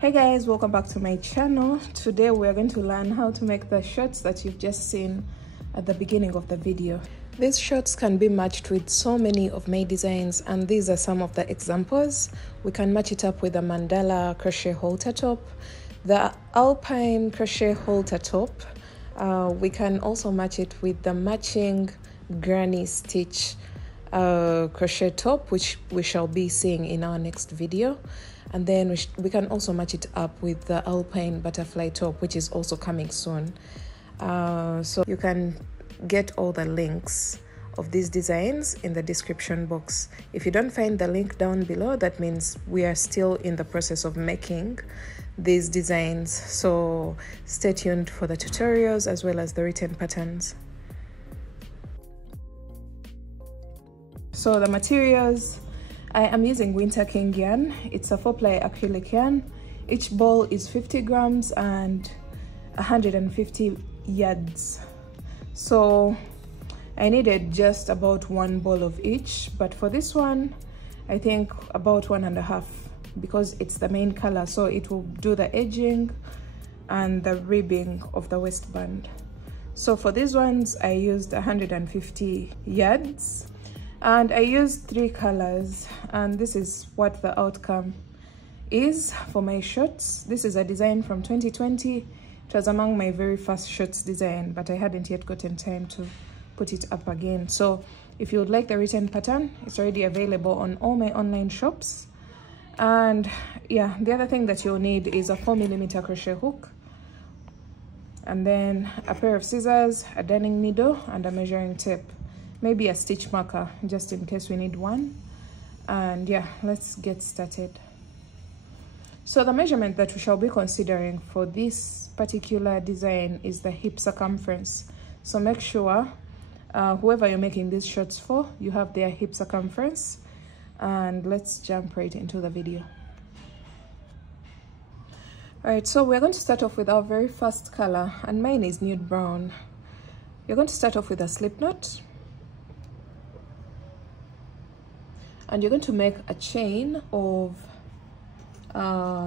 Hey guys, welcome back to my channel. Today we're going to learn how to make the shorts that you've just seen at the beginning of the video. These shorts can be matched with so many of my designs, and these are some of the examples. We can match it up with the mandala crochet halter top, the alpine crochet halter top. We can also match it with the matching granny stitch crochet top, which we shall be seeing in our next video. And then we can also match it up with the alpine butterfly top, which is also coming soon. So you can get all the links of these designs in the description box. If you don't find the link down below, that means we are still in the process of making these designs. So stay tuned for the tutorials as well as the written patterns. So the materials, I am using Winter King yarn. It's a 4-ply acrylic yarn. Each ball is 50 grams and 150 yards. So I needed just about 1 ball of each, but for this one, I think about 1.5 because it's the main color. So it will do the edging and the ribbing of the waistband. So for these ones, I used 150 yards. And I used 3 colors, and this is what the outcome is for my shorts. This is a design from 2020. It was among my very first shorts design, but I hadn't yet gotten time to put it up again. So if you would like the written pattern, it's already available on all my online shops. And yeah, the other thing that you'll need is a 4mm crochet hook, and then a pair of scissors, a darning needle, and a measuring tape. Maybe a stitch marker just in case we need one. And yeah, let's get started. So the measurement that we shall be considering for this particular design is the hip circumference. So make sure whoever you're making these shorts for, you have their hip circumference. And let's jump right into the video. All right, so we're going to start off with our very first color, and mine is nude brown. You're going to start off with a slip knot, and you're going to make a chain of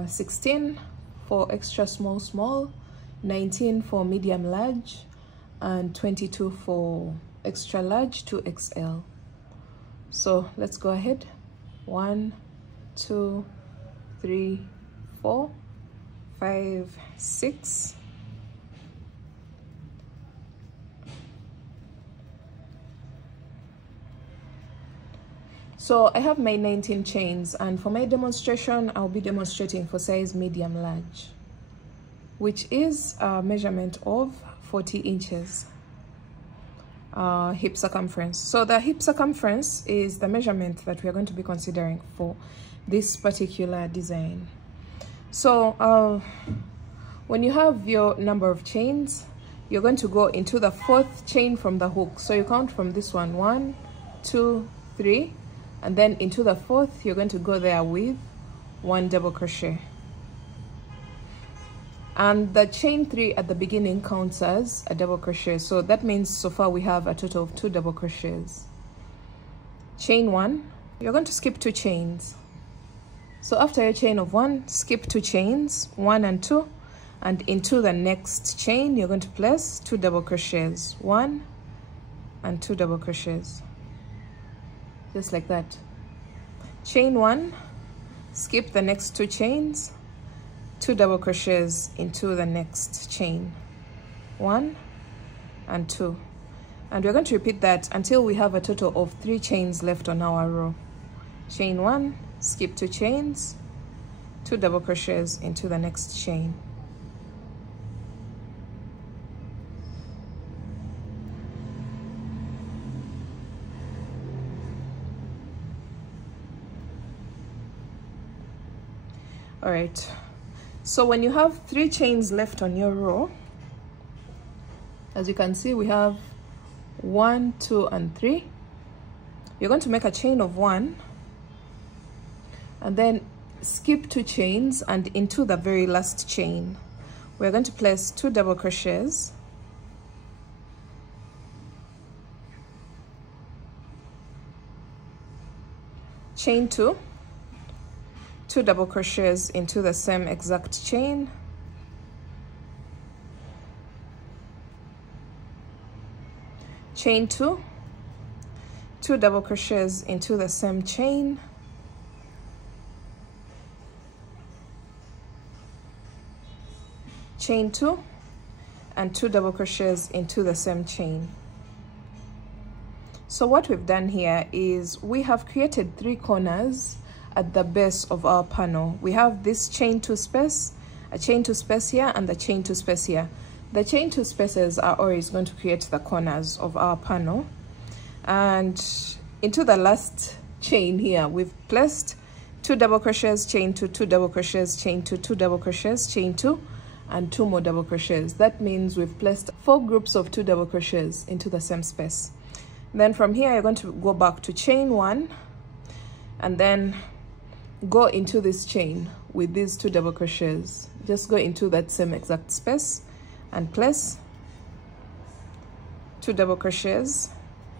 16 for extra small, 19 for medium large, and 22 for extra large to XL. So let's go ahead. 1, 2, 3, 4, 5, 6. So I have my 19 chains, and for my demonstration, I'll be demonstrating for size medium large, which is a measurement of 40 inches hip circumference. So the hip circumference is the measurement that we are going to be considering for this particular design. So when you have your number of chains, you're going to go into the 4th chain from the hook. So you count from this one, 1, 2, 3. And then into the 4th, you're going to go there with 1 double crochet. And the chain 3 at the beginning counts as a double crochet. So that means so far we have a total of 2 double crochets. Chain 1, you're going to skip 2 chains. So after your chain of 1, skip 2 chains, 1 and 2. And into the next chain, you're going to place 2 double crochets, 1 and 2 double crochets. Just like that. Chain 1, skip the next 2 chains, 2 double crochets into the next chain, 1 and 2. And we're going to repeat that until we have a total of 3 chains left on our row. Chain 1, skip 2 chains, 2 double crochets into the next chain. All right, so when you have 3 chains left on your row, as you can see, we have 1, 2, and 3. You're going to make a chain of 1 and then skip 2 chains, and into the very last chain we're going to place 2 double crochets, chain 2, 2 double crochets into the same exact chain, chain 2, 2 double crochets into the same chain, chain 2, and 2 double crochets into the same chain. So what we've done here is we have created 3 corners at the base of our panel. We have this chain 2 space, a chain 2 space here, and the chain 2 space here. The chain 2 spaces are always going to create the corners of our panel. And into the last chain here, we've placed 2 double crochets, chain 2, 2 double crochets, chain 2, 2 double crochets, chain 2, and 2 more double crochets. That means we've placed 4 groups of 2 double crochets into the same space. Then from here, you're going to go back to chain 1 and then go into this chain with these 2 double crochets. Just go into that same exact space and place 2 double crochets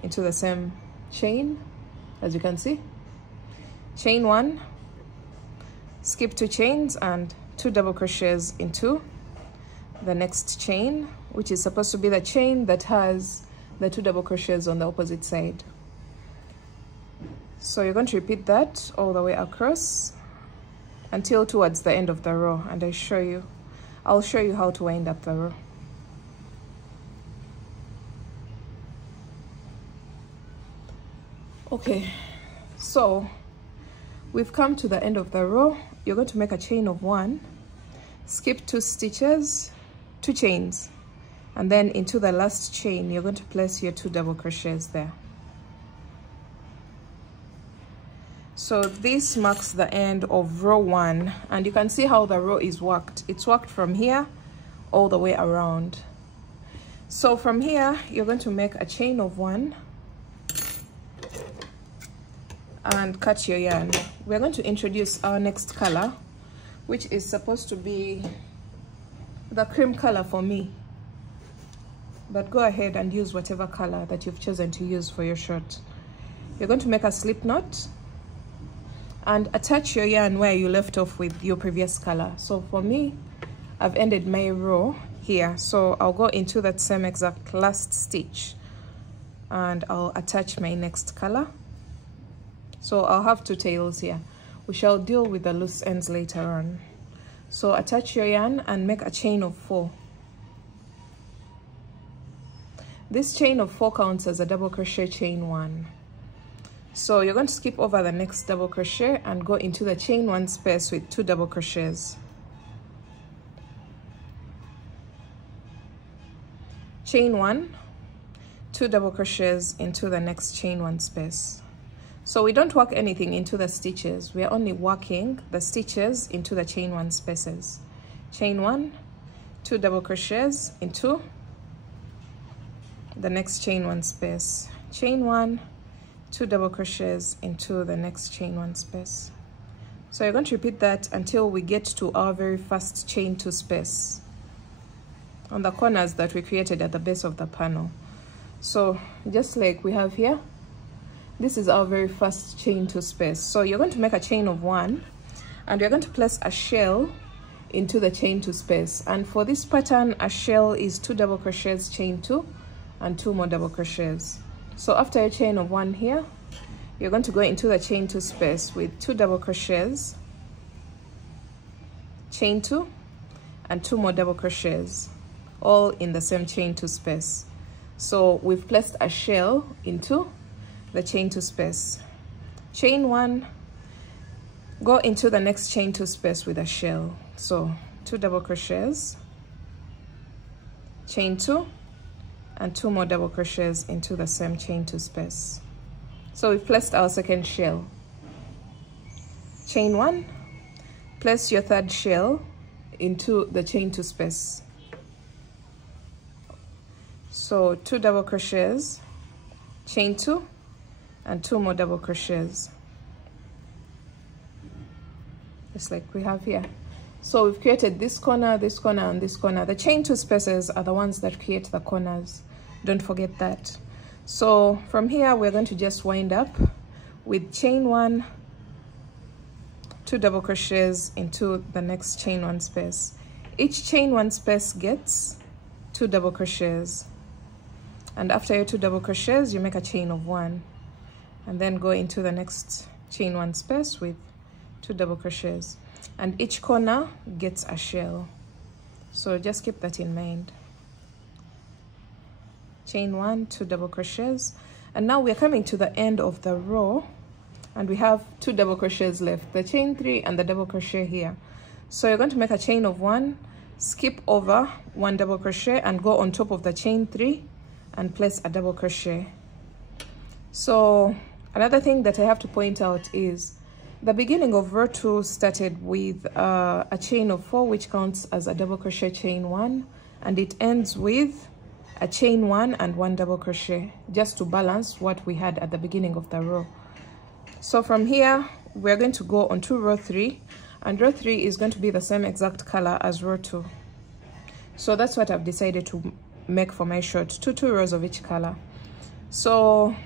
into the same chain, as you can see. Chain 1, skip 2 chains and 2 double crochets into the next chain, which is supposed to be the chain that has the 2 double crochets on the opposite side. So you're going to repeat that all the way across until towards the end of the row, and I'll show you how to wind up the row. Okay, so we've come to the end of the row. You're going to make a chain of 1, skip 2 stitches, 2 chains, and then into the last chain you're going to place your 2 double crochets there. So this marks the end of row 1, and you can see how the row is worked. It's worked from here all the way around. So from here you're going to make a chain of 1 and cut your yarn. We're going to introduce our next color, which is supposed to be the cream color for me, but go ahead and use whatever color that you've chosen to use for your shirt. You're going to make a slip knot and attach your yarn where you left off with your previous color. So for me, I've ended my row here, so I'll go into that same exact last stitch and I'll attach my next color. So I'll have 2 tails here. We shall deal with the loose ends later on. So attach your yarn and make a chain of 4. This chain of 4 counts as a double crochet chain 1. So you're going to skip over the next double crochet and go into the chain 1 space with 2 double crochets. Chain 1, 2 double crochets into the next chain 1 space. So we don't work anything into the stitches, we are only working the stitches into the chain 1 spaces. Chain 1, 2 double crochets into the next chain 1 space. Chain 1, 2 double crochets into the next chain 1 space. So you're going to repeat that until we get to our very first chain 2 space on the corners that we created at the base of the panel. So just like we have here, this is our very first chain 2 space. So you're going to make a chain of 1 and you're going to place a shell into the chain 2 space. And for this pattern, a shell is 2 double crochets, chain 2, and 2 more double crochets. So after a chain of 1 here, you're going to go into the chain 2 space with 2 double crochets, chain 2, and 2 more double crochets, all in the same chain 2 space. So we've placed a shell into the chain 2 space. Chain 1, go into the next chain 2 space with a shell. So 2 double crochets, chain 2, and 2 more double crochets into the same chain 2 space. So we've placed our second shell. Chain 1, place your third shell into the chain 2 space. So 2 double crochets, chain 2, and 2 more double crochets, just like we have here. So we've created this corner, and this corner. The chain 2 spaces are the ones that create the corners. Don't forget that. So from here, we're going to just wind up with chain 1, 2 double crochets into the next chain 1 space. Each chain 1 space gets 2 double crochets. And after your 2 double crochets, you make a chain of 1, and then go into the next chain 1 space with 2 double crochets, and each corner gets a shell. So just keep that in mind. Chain 1, 2 double crochets, and now we're coming to the end of the row, and we have 2 double crochets left, the chain 3 and the double crochet here. So you're going to make a chain of 1, skip over 1 double crochet, and go on top of the chain 3 and place a double crochet. So another thing that I have to point out is the beginning of row 2 started with a chain of 4, which counts as a double crochet chain 1, and it ends with a chain 1 and 1 double crochet, just to balance what we had at the beginning of the row. So from here, we're going to go on to row 3, and row 3 is going to be the same exact color as row 2. So that's what I've decided to make for my short, 2 rows of each color. So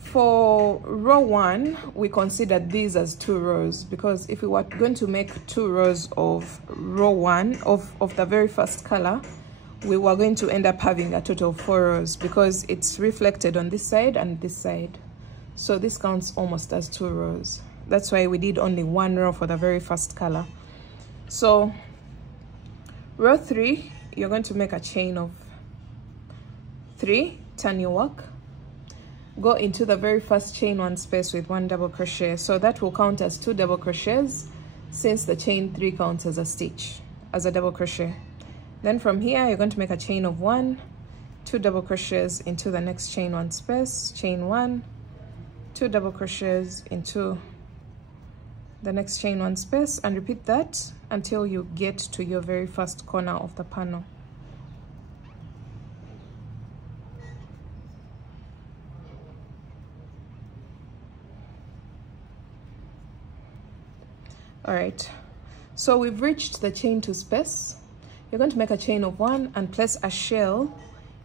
for row 1, we considered these as 2 rows, because if we were going to make 2 rows of row 1 of the very first color, we were going to end up having a total of 4 rows, because it's reflected on this side and this side. So this counts almost as 2 rows. That's why we did only 1 row for the very first color. So row 3, you're going to make a chain of 3, turn your work, go into the very first chain 1 space with 1 double crochet. So that will count as 2 double crochets, since the chain 3 counts as a stitch, as a double crochet. Then from here, you're going to make a chain of 1, 2 double crochets into the next chain 1 space, chain 1, 2 double crochets into the next chain 1 space, and repeat that until you get to your very first corner of the panel. All right, so we've reached the chain 2 space. You're going to make a chain of 1 and place a shell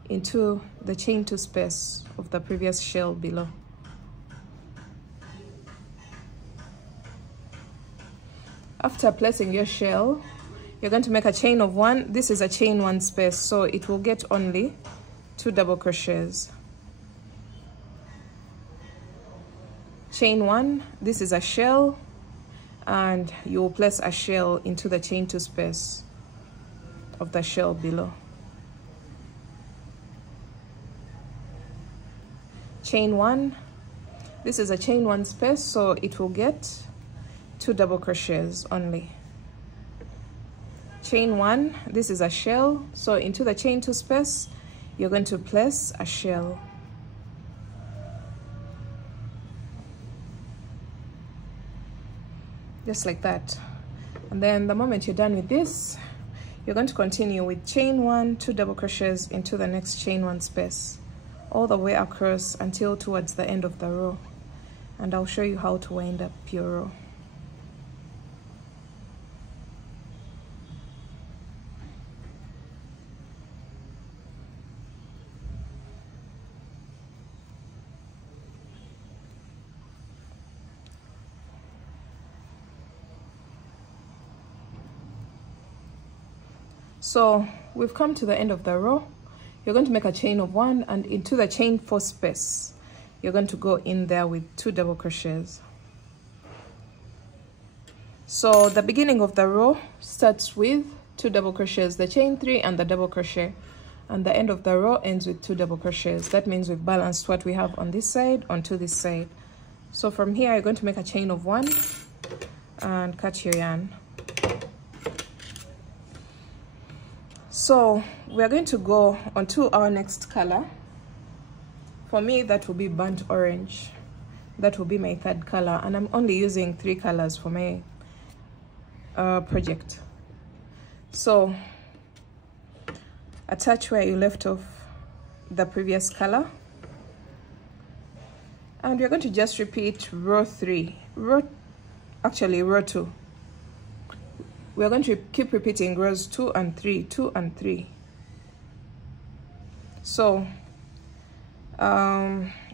into the chain 2 space of the previous shell below. After placing your shell, you're going to make a chain of 1. This is a chain 1 space, so it will get only 2 double crochets. Chain 1, this is a shell, and you will place a shell into the chain 2 space of the shell below. Chain 1, this is a chain 1 space, so it will get 2 double crochets only. Chain 1, this is a shell, so into the chain 2 space, you're going to place a shell. Just like that. And then the moment you're done with this, you're going to continue with chain 1, 2 double crochets into the next chain 1 space, all the way across until towards the end of the row. And I'll show you how to wind up your row. So we've come to the end of the row. You're going to make a chain of 1, and into the chain 4 space, you're going to go in there with 2 double crochets. So the beginning of the row starts with 2 double crochets, the chain 3 and the double crochet, and the end of the row ends with 2 double crochets. That means we've balanced what we have on this side onto this side. So from here, you're going to make a chain of 1 and cut your yarn. So we're going to go on to our next color. For me, that will be burnt orange. That will be my third color, and I'm only using 3 colors for my project. So attach where you left off the previous color, and we're going to just repeat row 2. We're going to keep repeating rows 2 and 3, 2 and 3. So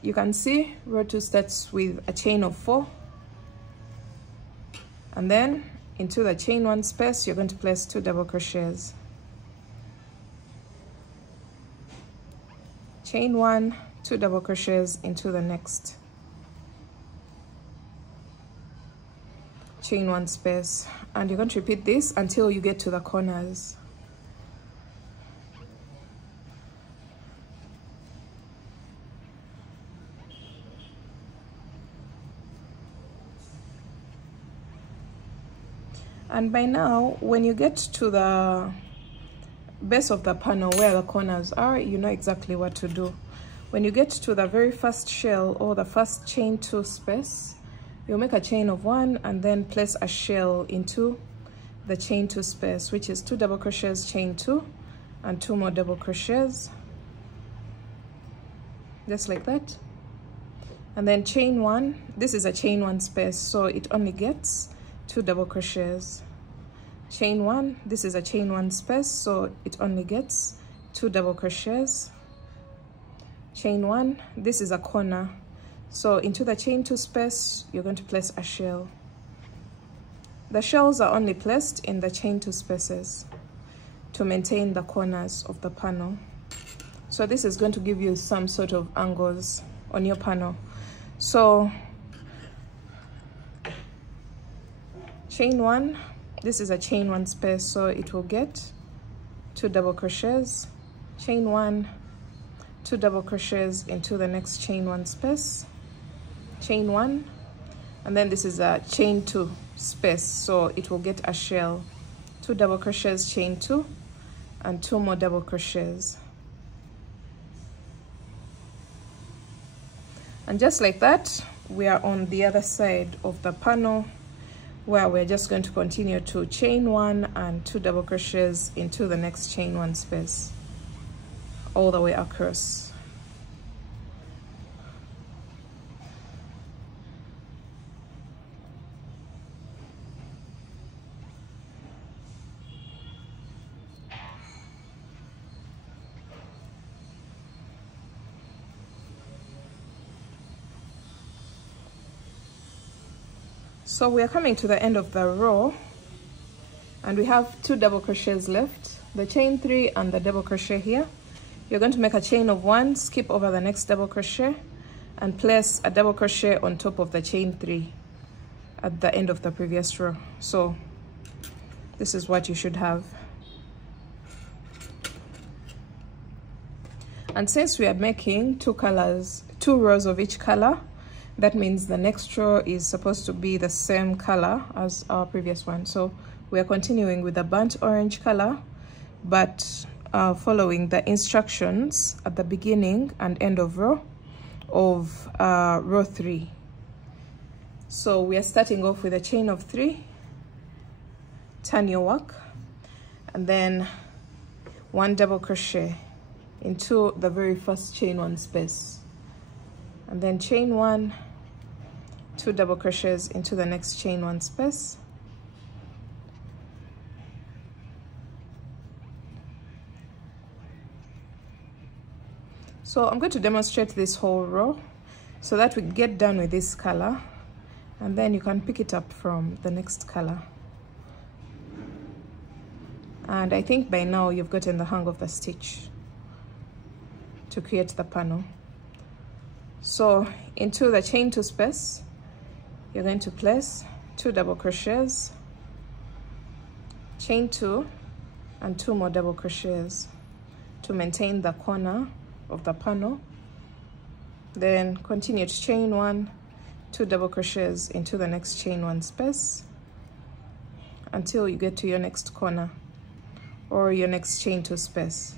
you can see row 2 starts with a chain of 4, and then into the chain 1 space you're going to place 2 double crochets. Chain 1, 2 double crochets into the next. Chain 1 space, and you're going to repeat this until you get to the corners. And by now, when you get to the base of the panel where the corners are, you know exactly what to do. When you get to the very first shell or the first chain 2 space, you'll make a chain of 1 and then place a shell into the chain 2 space, which is 2 double crochets, chain 2, and 2 more double crochets, just like that. And then chain 1, this is a chain 1 space, so it only gets 2 double crochets. Chain 1, this is a chain 1 space, so it only gets 2 double crochets. Chain 1, this is a corner, so into the chain 2 space you're going to place a shell. The shells are only placed in the chain 2 spaces to maintain the corners of the panel. So this is going to give you some sort of angles on your panel. So chain 1, this is a chain 1 space, so it will get 2 double crochets. Chain 1, 2 double crochets into the next chain 1 space. Chain 1, and then this is a chain 2 space, so it will get a shell. 2 double crochets, chain 2, and 2 more double crochets. And just like that, we are on the other side of the panel, where we're just going to continue to chain 1 and 2 double crochets into the next chain 1 space all the way across. So we are coming to the end of the row, and we have 2 double crochets left, the chain 3 and the double crochet here. You're going to make a chain of 1, skip over the next double crochet, and place a double crochet on top of the chain 3 at the end of the previous row. So this is what you should have. And since we are making 2 rows of each color, that means the next row is supposed to be the same color as our previous one. So we are continuing with the burnt orange color, but following the instructions at the beginning and end of row 3. So we are starting off with a chain of 3, turn your work, and then 1 double crochet into the very first chain 1 space, and then chain 1, 2 double crochets into the next chain 1 space, so I'm going to demonstrate this whole row so that we get done with this color, and then you can pick it up from the next color. And I think by now you've gotten the hang of the stitch to create the panel. So into the chain 2 space, you're going to place 2 double crochets, chain 2, and 2 more double crochets to maintain the corner of the panel. Then continue to chain 1, 2 double crochets into the next chain 1 space until you get to your next corner or your next chain 2 space.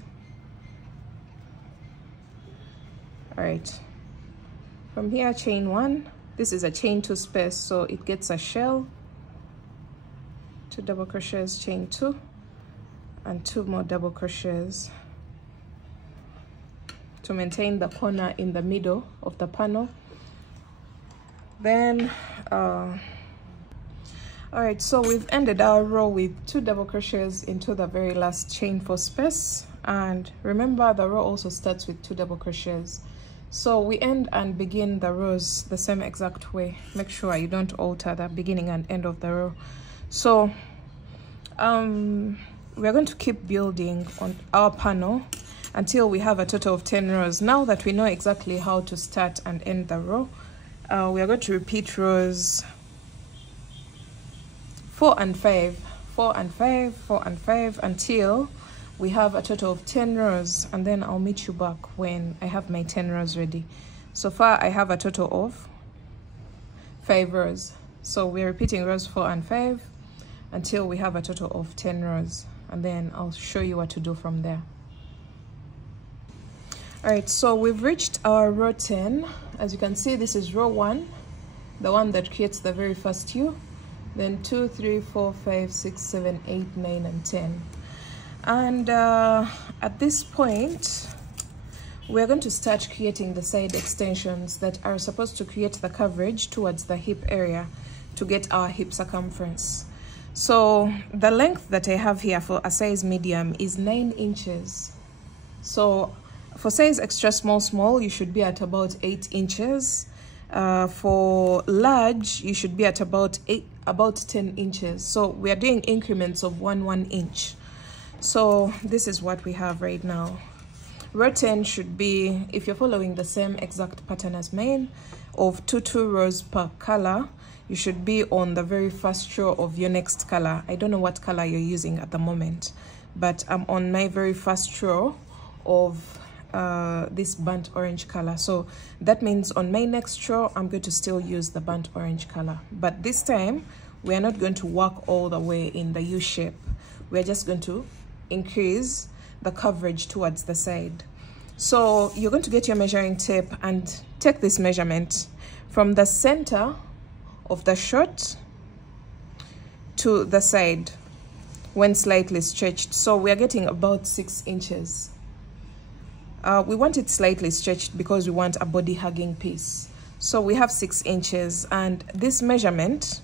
All right, from here chain 1, this is a chain 2 space, so it gets a shell, 2 double crochets, chain 2, and 2 more double crochets to maintain the corner in the middle of the panel. Then all right, so we've ended our row with 2 double crochets into the very last chain 4 space, and remember the row also starts with 2 double crochets. So we end and begin the rows the same exact way. Make sure you don't alter the beginning and end of the row. So we're going to keep building on our panel until we have a total of 10 rows. Now that we know exactly how to start and end the row, we are going to repeat rows 4 and 5, 4 and 5, 4 and 5 until we have a total of 10 rows, and then I'll meet you back when I have my 10 rows ready. So far I have a total of 5 rows. So we're repeating rows 4 and 5 until we have a total of 10 rows, and then I'll show you what to do from there. All right, so we've reached our row 10. As you can see, this is row 1, the one that creates the very first U, then 2, 3, 4, 5, 6, 7, 8, 9, and 10. And at this point, we're going to start creating the side extensions that are supposed to create the coverage towards the hip area to get our hip circumference. So the length that I have here for a size medium is 9 inches. So for size extra small, you should be at about 8 inches. For large, you should be at about 10 inches. So we are doing increments of 1 inch. So this is what we have right now. Row 10 should be, if you're following the same exact pattern as mine, of 2 rows per color, you should be on the very first row of your next color. I don't know what color you're using at the moment, but I'm on my very first row of this burnt orange color. So that means on my next row, I'm going to still use the burnt orange color. But this time, we are not going to work all the way in the U shape. We're just going to increase the coverage towards the side. So you're going to get your measuring tape and take this measurement from the center of the short to the side when slightly stretched. So we are getting about 6 inches. We want it slightly stretched because we want a body hugging piece. So we have 6 inches, and this measurement,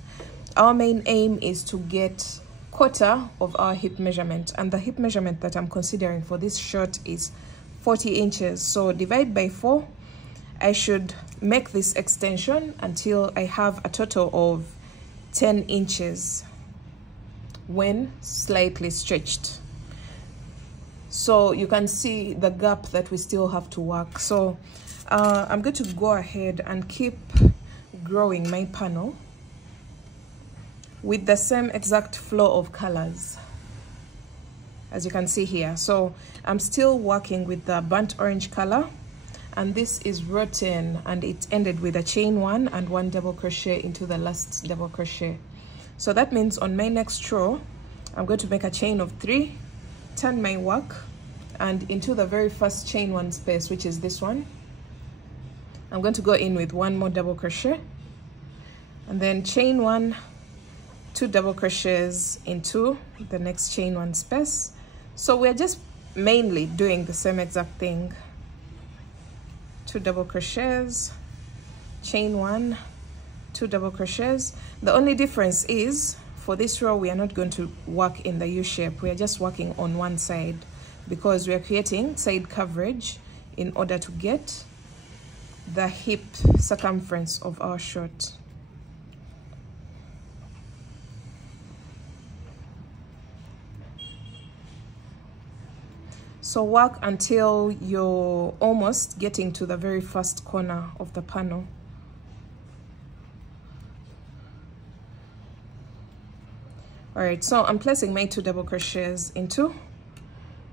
our main aim is to get quarter of our hip measurement, and the hip measurement that I'm considering for this short is 40 inches. So divide by 4. I should make this extension until I have a total of 10 inches when slightly stretched. So you can see the gap that we still have to work. So I'm going to go ahead and keep growing my panel with the same exact flow of colors, as you can see here. So I'm still working with the burnt orange color, and this is row 10, and it ended with a chain 1 and 1 double crochet into the last double crochet. So that means on my next row, I'm going to make a chain of 3, turn my work, and into the very first chain 1 space, which is this one, I'm going to go in with 1 more double crochet, and then chain 1, 2 double crochets into the next chain 1 space. So we're just mainly doing the same exact thing. 2 double crochets, chain 1, 2 double crochets. The only difference is for this row we are not going to work in the U shape. We are just working on one side because we are creating side coverage in order to get the hip circumference of our short. So work until you're almost getting to the very first corner of the panel. All right, so I'm placing my 2 double crochets into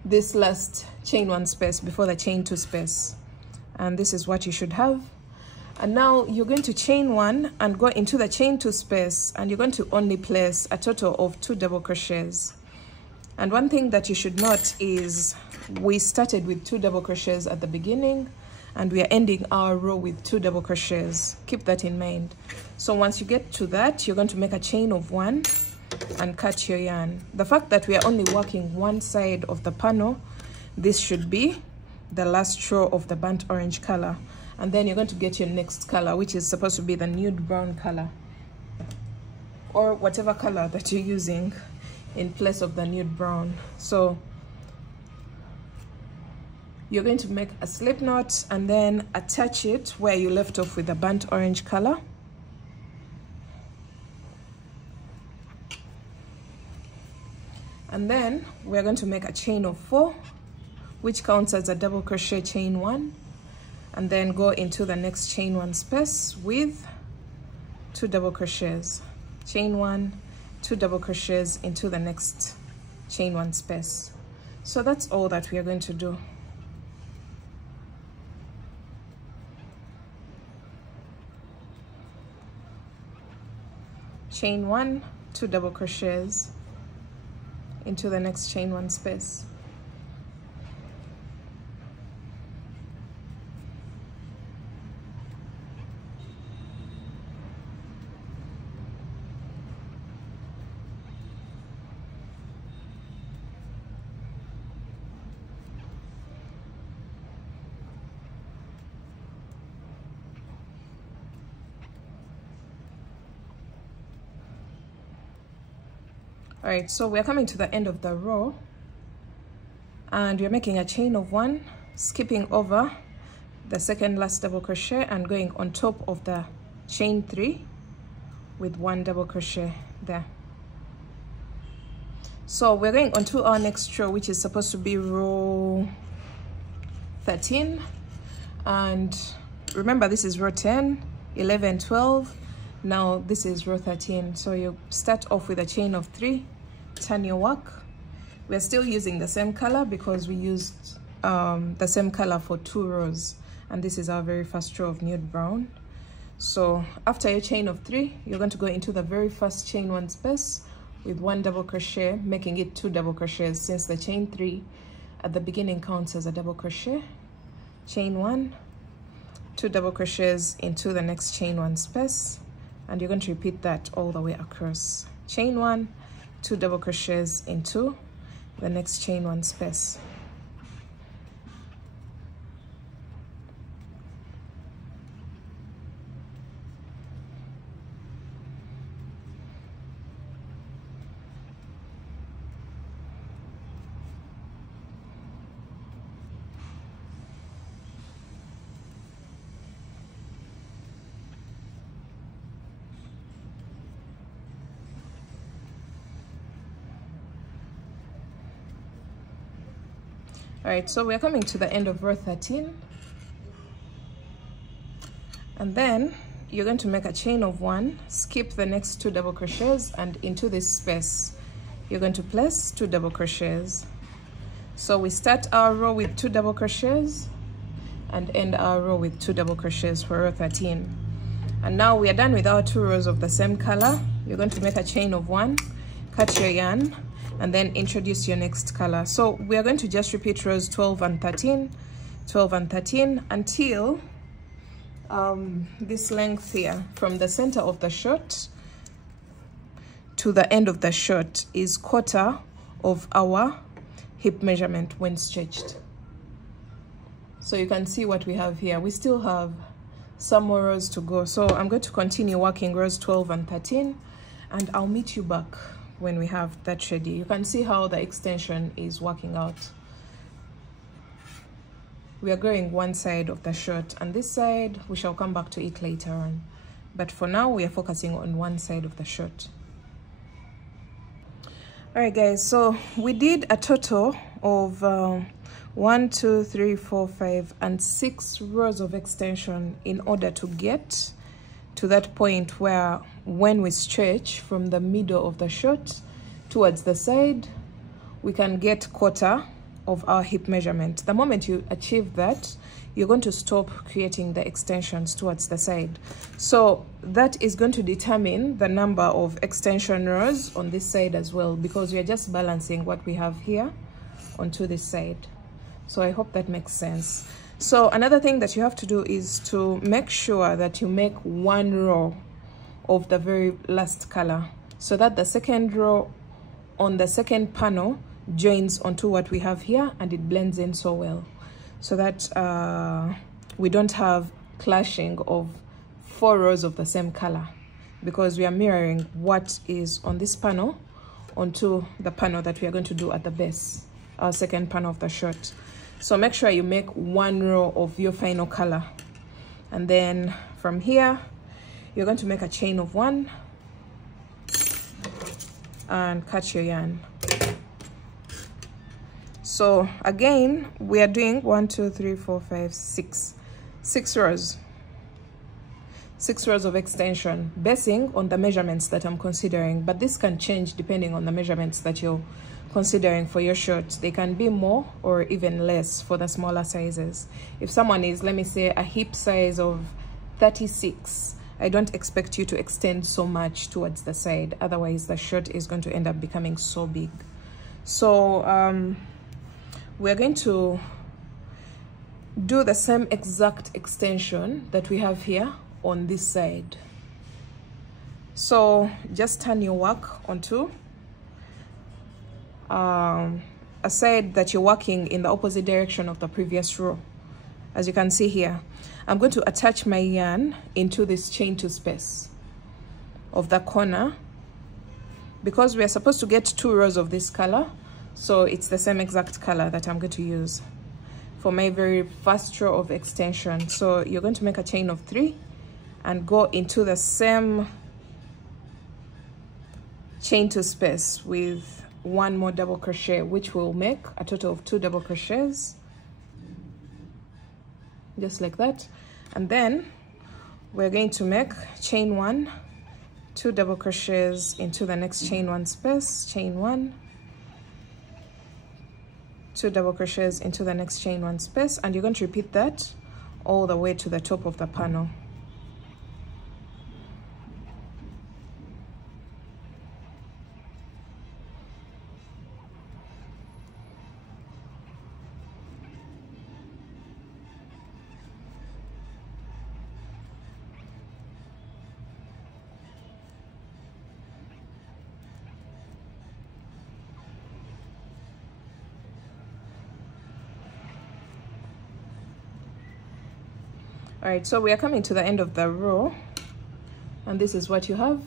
this last chain 1 space before the chain 2 space. And this is what you should have. And now you're going to chain 1 and go into the chain 2 space, and you're going to only place a total of 2 double crochets. And one thing that you should note is we started with 2 double crochets at the beginning, and we are ending our row with 2 double crochets. Keep that in mind. So once you get to that, you're going to make a chain of 1, and cut your yarn. The fact that we are only working one side of the panel, this should be the last row of the burnt orange color, and then you're going to get your next color, which is supposed to be the nude brown color, or whatever color that you're using in place of the nude brown. So you're going to make a slip knot and then attach it where you left off with the burnt orange color. And then we're going to make a chain of 4, which counts as a double crochet chain 1, and then go into the next chain 1 space with 2 double crochets. Chain 1, 2 double crochets into the next chain 1 space. So that's all that we are going to do. Chain 1, 2 double crochets into the next chain 1 space. All right, so we're coming to the end of the row and we're making a chain of 1, skipping over the second last double crochet and going on top of the chain 3 with 1 double crochet there. So we're going on to our next row, which is supposed to be row 13, and remember this is row 10, 11, 12. Now this is row 13. So you start off with a chain of 3, turn your work. We're still using the same color because we used the same color for 2 rows, and this is our very first row of nude brown. So after your chain of 3, you're going to go into the very first chain 1 space with 1 double crochet, making it 2 double crochets since the chain 3 at the beginning counts as a double crochet. Chain 1, 2 double crochets into the next chain 1 space, and you're going to repeat that all the way across. Chain 1, 2 double crochets into the next chain 1 space. All right, so we're coming to the end of row 13, and then you're going to make a chain of 1, skip the next 2 double crochets, and into this space you're going to place 2 double crochets. So we start our row with 2 double crochets and end our row with 2 double crochets for row 13. And now we are done with our 2 rows of the same color. You're going to make a chain of 1, cut your yarn, and then introduce your next color. So we are going to just repeat rows 12 and 13, 12 and 13 until this length here from the center of the short to the end of the short is quarter of our hip measurement when stretched. So you can see what we have here. We still have some more rows to go. So I'm going to continue working rows 12 and 13, and I'll meet you back when we have that ready. You can see how the extension is working out. We are going one side of the short, and this side we shall come back to it later on, but for now we are focusing on one side of the short. All right guys, so we did a total of 1, 2, 3, 4, 5 and 6 rows of extension in order to get to that point where when we stretch from the middle of the short towards the side, we can get quarter of our hip measurement. The moment you achieve that, you're going to stop creating the extensions towards the side. So that is going to determine the number of extension rows on this side as well, because we are just balancing what we have here onto this side. So I hope that makes sense. So another thing that you have to do is to make sure that you make one row of the very last color. so that the second row on the second panel joins onto what we have here, and it blends in so well, so that we don't have clashing of 4 rows of the same color, because we are mirroring what is on this panel onto the panel that we are going to do at the base, our second panel of the shirt. So make sure you make 1 row of your final color, and then from here you're going to make a chain of 1 and cut your yarn. So again, we are doing 1 2 3 4 5 6 rows, 6 rows of extension, basing on the measurements that I'm considering, but this can change depending on the measurements that you're considering for your shirt. They can be more or even less for the smaller sizes. If someone is, let me say, a hip size of 36, I don't expect you to extend so much towards the side, otherwise the shirt is going to end up becoming so big. So we're going to do the same exact extension that we have here on this side. So just turn your work onto a side that you're working in the opposite direction of the previous row. As you can see here, I'm going to attach my yarn into this chain to space of the corner, because we are supposed to get 2 rows of this color, so it's the same exact color that I'm going to use for my very first row of extension. So you're going to make a chain of 3 and go into the same chain to space with 1 more double crochet, which will make a total of 2 double crochets, just like that. And then we're going to make chain 1, 2 double crochets into the next chain 1 space, chain 1, 2 double crochets into the next chain 1 space, and you're going to repeat that all the way to the top of the panel. All right, so we are coming to the end of the row, and this is what you have.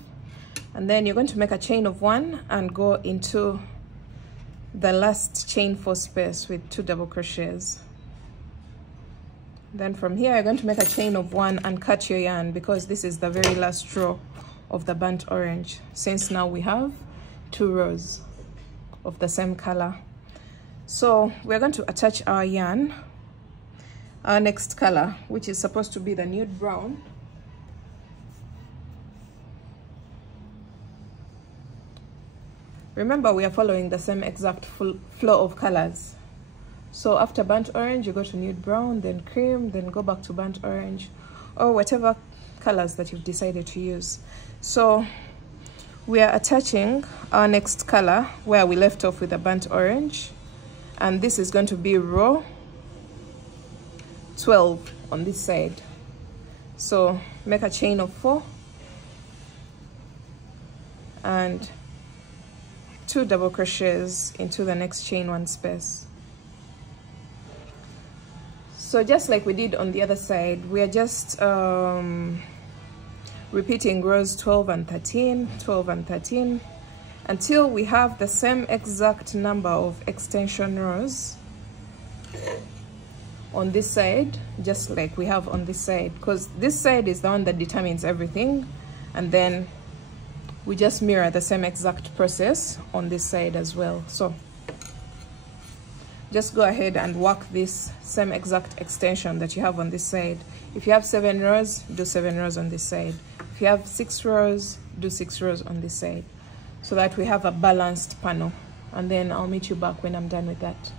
And then you're going to make a chain of 1 and go into the last chain 4 space with 2 double crochets. Then from here, you're going to make a chain of 1 and cut your yarn, because this is the very last row of the burnt orange, since now we have 2 rows of the same color. So we're going to attach our yarn, our next color, which is supposed to be the nude brown. Remember, we are following the same exact flow of colors. So after burnt orange, you go to nude brown, then cream, then go back to burnt orange, or whatever colors that you've decided to use. So we are attaching our next color where we left off with the burnt orange, and this is going to be row 12 on this side. So make a chain of 4 and 2 double crochets into the next chain 1 space. So just like we did on the other side, we are just repeating rows 12 and 13, 12 and 13, until we have the same exact number of extension rows on this side, just like we have on this side, because this side is the one that determines everything, and then we just mirror the same exact process on this side as well. So just go ahead and work this same exact extension that you have on this side. If you have 7 rows, do 7 rows on this side. If you have 6 rows, do 6 rows on this side, so that we have a balanced panel. And then I'll meet you back when I'm done with that.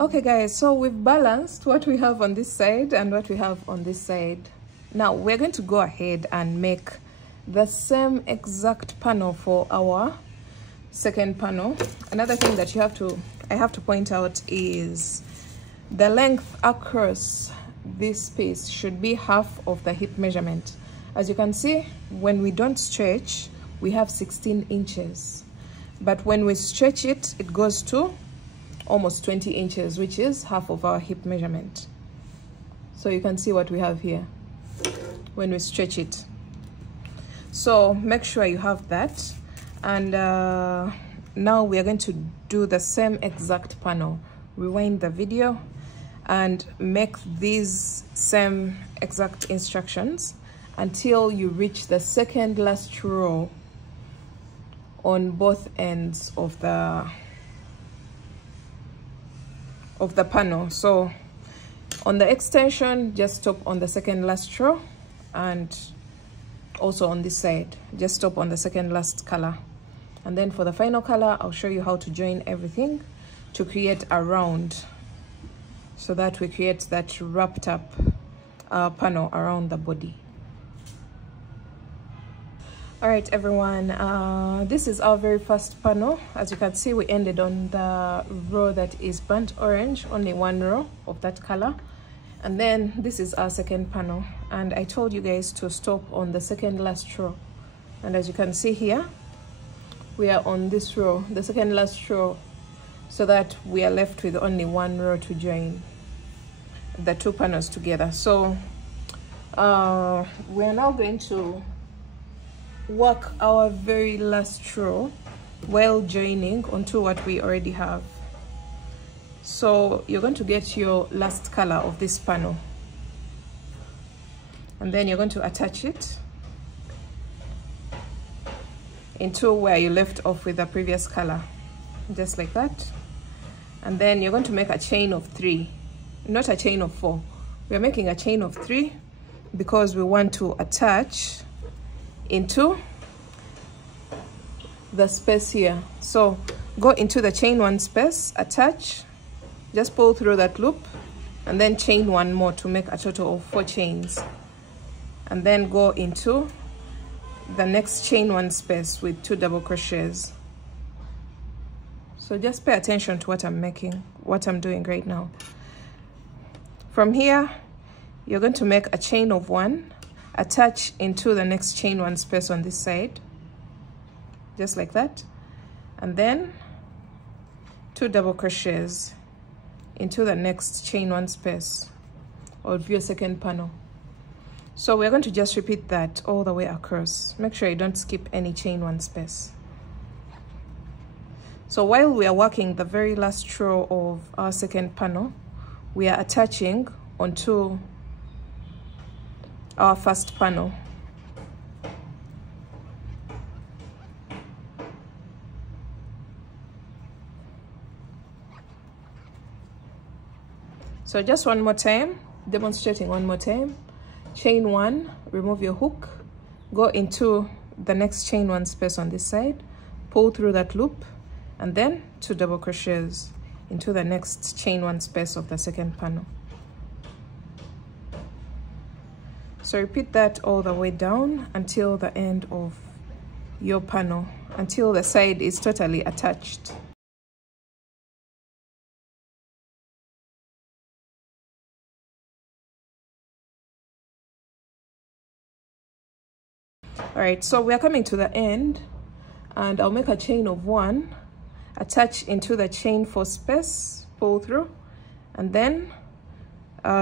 Okay guys, so we've balanced what we have on this side and what we have on this side. Now we're going to go ahead and make the same exact panel for our second panel. Another thing that I have to point out is the length across this piece should be half of the hip measurement, As you can see, when we don't stretch, we have 16 inches. But when we stretch it, it goes to almost 20 inches, which is half of our hip measurement. So you can see what we have here when we stretch it. So make sure you have that. And now we are going to do the same exact panel. Rewind the video and make these same exact instructions until you reach the second last row on both ends of the panel. So on the extension, just stop on the second last row, and also on this side, just stop on the second last color. And then for the final color, I'll show you how to join everything to create a round, so that we create that wrapped up panel around the body. All right, everyone, this is our very first panel. As you can see, we ended on the row that is burnt orange, only one row of that color. And then this is our second panel. And I told you guys to stop on the second last row. And as you can see here, we are on this row, the second last row, so that we are left with only one row to join the two panels together. So we are now going to work our very last row while joining onto what we already have. So you're going to get your last color of this panel, and then you're going to attach it into where you left off with the previous color, just like that. And then you're going to make a chain of 3, not a chain of 4. We're making a chain of 3 because we want to attach into the space here. So go into the chain 1 space, attach, just pull through that loop, and then chain 1 more to make a total of 4 chains, and then go into the next chain 1 space with 2 double crochets. So just pay attention to what I'm doing right now. From here, you're going to make a chain of 1, attach into the next chain 1 space on this side, just like that, and then 2 double crochets into the next chain 1 space of your second panel. So we're going to just repeat that all the way across. Make sure you don't skip any chain 1 space. So while we are working the very last row of our second panel, we are attaching onto our first panel. So just one more time, demonstrating one more time. Chain 1, remove your hook, go into the next chain 1 space on this side, pull through that loop, and then 2 double crochets into the next chain 1 space of the second panel. So repeat that all the way down until the end of your panel, until the side is totally attached. All right, so we are coming to the end, and I'll make a chain of 1, attach into the chain 4 space, pull through, and then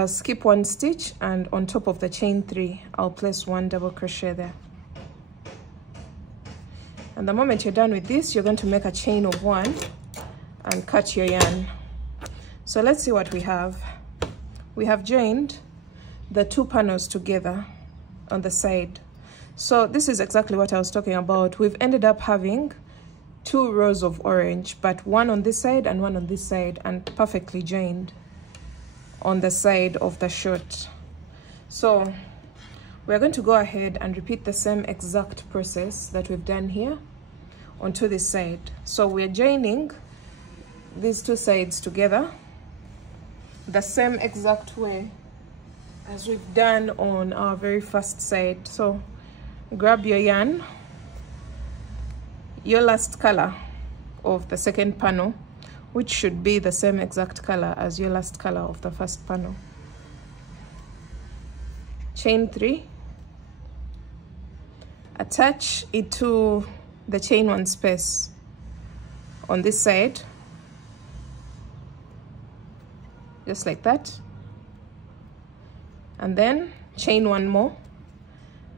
skip 1 stitch, and on top of the chain 3, I'll place 1 double crochet there. And the moment you're done with this, you're going to make a chain of 1 and cut your yarn. So let's see what we have. We have joined the 2 panels together on the side. So this is exactly what I was talking about. We've ended up having 2 rows of orange, but one on this side and one on this side, and perfectly joined on the side of the shirt. So we're going to go ahead and repeat the same exact process that we've done here onto this side. So we're joining these 2 sides together the same exact way as we've done on our very first side. So grab your yarn, your last color of the second panel, which should be the same exact color as your last color of the first panel. Chain 3, attach it to the chain one space on this side, just like that, and then chain one more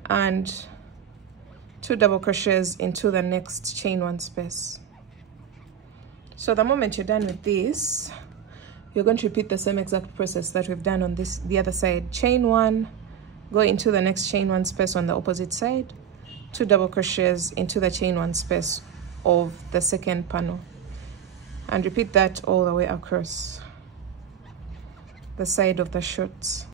and 2 double crochets into the next chain one space. So the moment you're done with this, you're going to repeat the same exact process that we've done on the other side. Chain one, go into the next chain one space on the opposite side, 2 double crochets into the chain one space of the second panel, and repeat that all the way across the side of the shorts.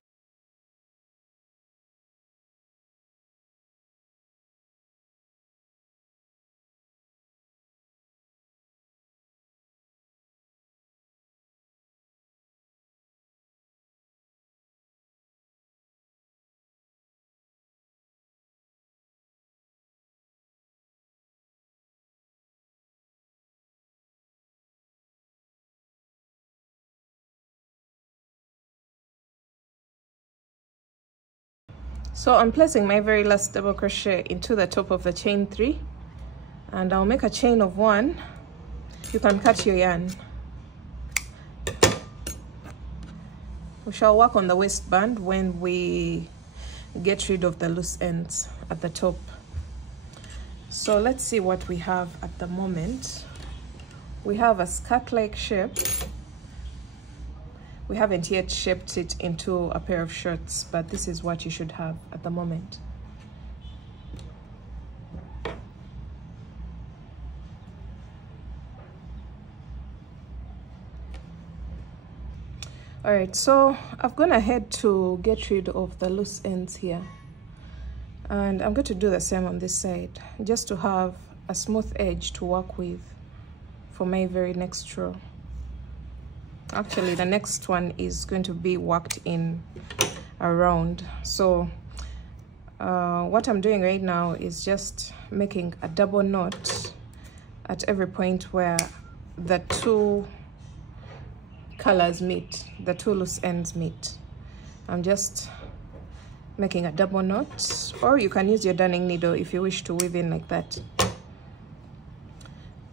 So I'm placing my very last double crochet into the top of the chain 3, and I'll make a chain of 1. You can cut your yarn. We shall work on the waistband when we get rid of the loose ends at the top. So let's see what we have at the moment. We have a skirt-like shape. We haven't yet shaped it into a pair of shorts, but this is what you should have at the moment. All right, so I've gone ahead to get rid of the loose ends here, and I'm going to do the same on this side, just to have a smooth edge to work with for my very next row. Actually, the next one is going to be worked in around. So what I'm doing right now is just making a double knot at every point where the 2 colors meet, the 2 loose ends meet. I'm just making a double knot, or you can use your darning needle if you wish to weave in like that.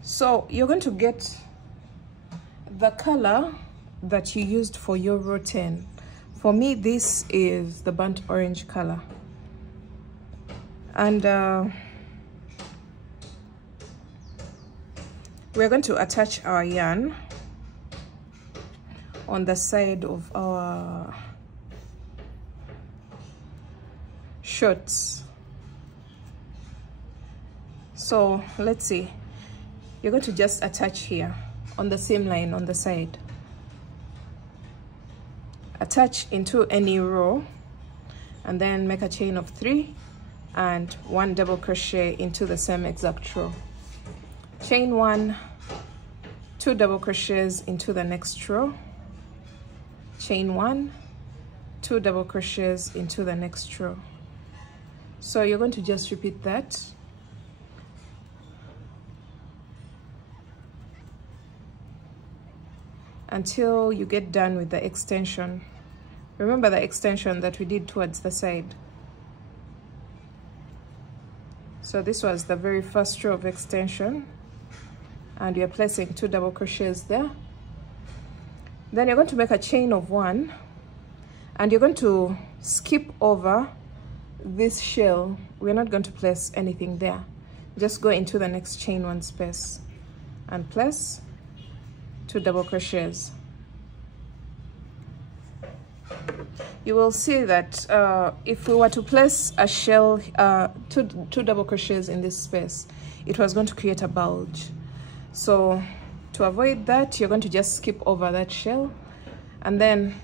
So you're going to get the color that you used for your row 10. For me, this is the burnt orange color, and we're going to attach our yarn on the side of our shorts. So let's see, you're going to just attach here on the same line on the side. Attach into any row, and then make a chain of 3 and 1 double crochet into the same exact row. Chain 1, 2 double crochets into the next row, chain 1, 2 double crochets into the next row. So you're going to just repeat that until you get done with the extension. Remember the extension that we did towards the side. So this was the very first row of extension, and you're placing 2 double crochets there. Then you're going to make a chain of 1, and you're going to skip over this shell. We're not going to place anything there. Just go into the next chain 1 space and place 2 double crochets. You will see that if we were to place a shell, two double crochets in this space, it was going to create a bulge. So to avoid that, you're going to just skip over that shell, and then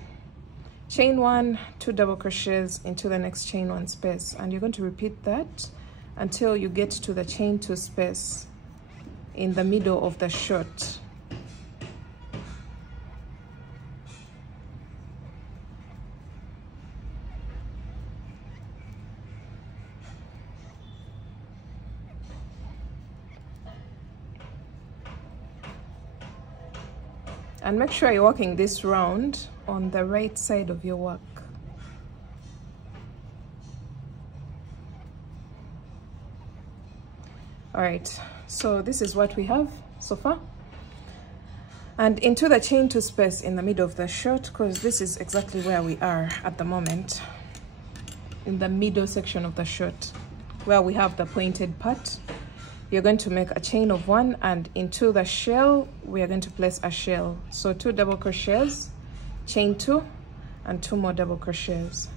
chain 1, 2 double crochets into the next chain 1 space, and you're going to repeat that until you get to the chain 2 space in the middle of the short. And make sure you're working this round on the right side of your work. All right, so this is what we have so far. And into the chain 2 space in the middle of the shirt, because this is exactly where we are at the moment, in the middle section of the shirt where we have the pointed part, you're going to make a chain of 1, and into the shell we are going to place a shell. So 2 double crochets, chain 2, and 2 more double crochets,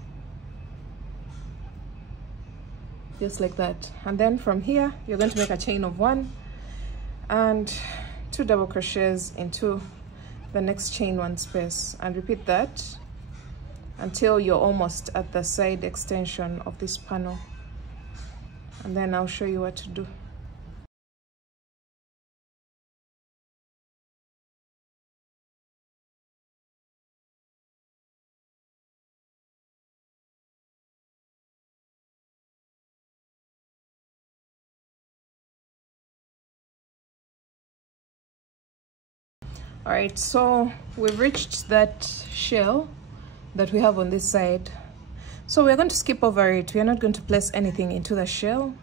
just like that. And then from here you're going to make a chain of 1 and 2 double crochets into the next chain 1 space, and repeat that until you're almost at the side extension of this panel, and then I'll show you what to do. All right, so we've reached that shell that we have on this side. So we're going to skip over it. We are not going to place anything into the shell.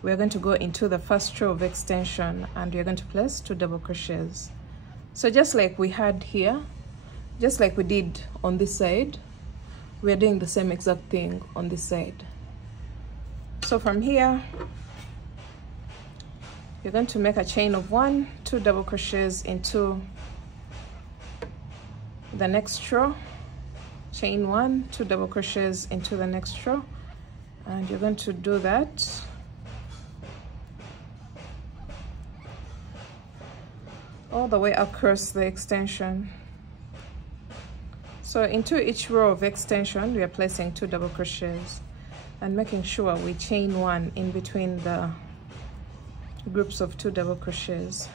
We're going to go into the first row of extension, and we're going to place 2 double crochets. So just like we had here, just like we did on this side, we're doing the same exact thing on this side. So from here, you're going to make a chain of 1, 2 double crochets into the next row, chain 1, 2 double crochets into the next row, and you're going to do that all the way across the extension. So into each row of extension we are placing 2 double crochets and making sure we chain 1 in between the groups of 2 double crochets.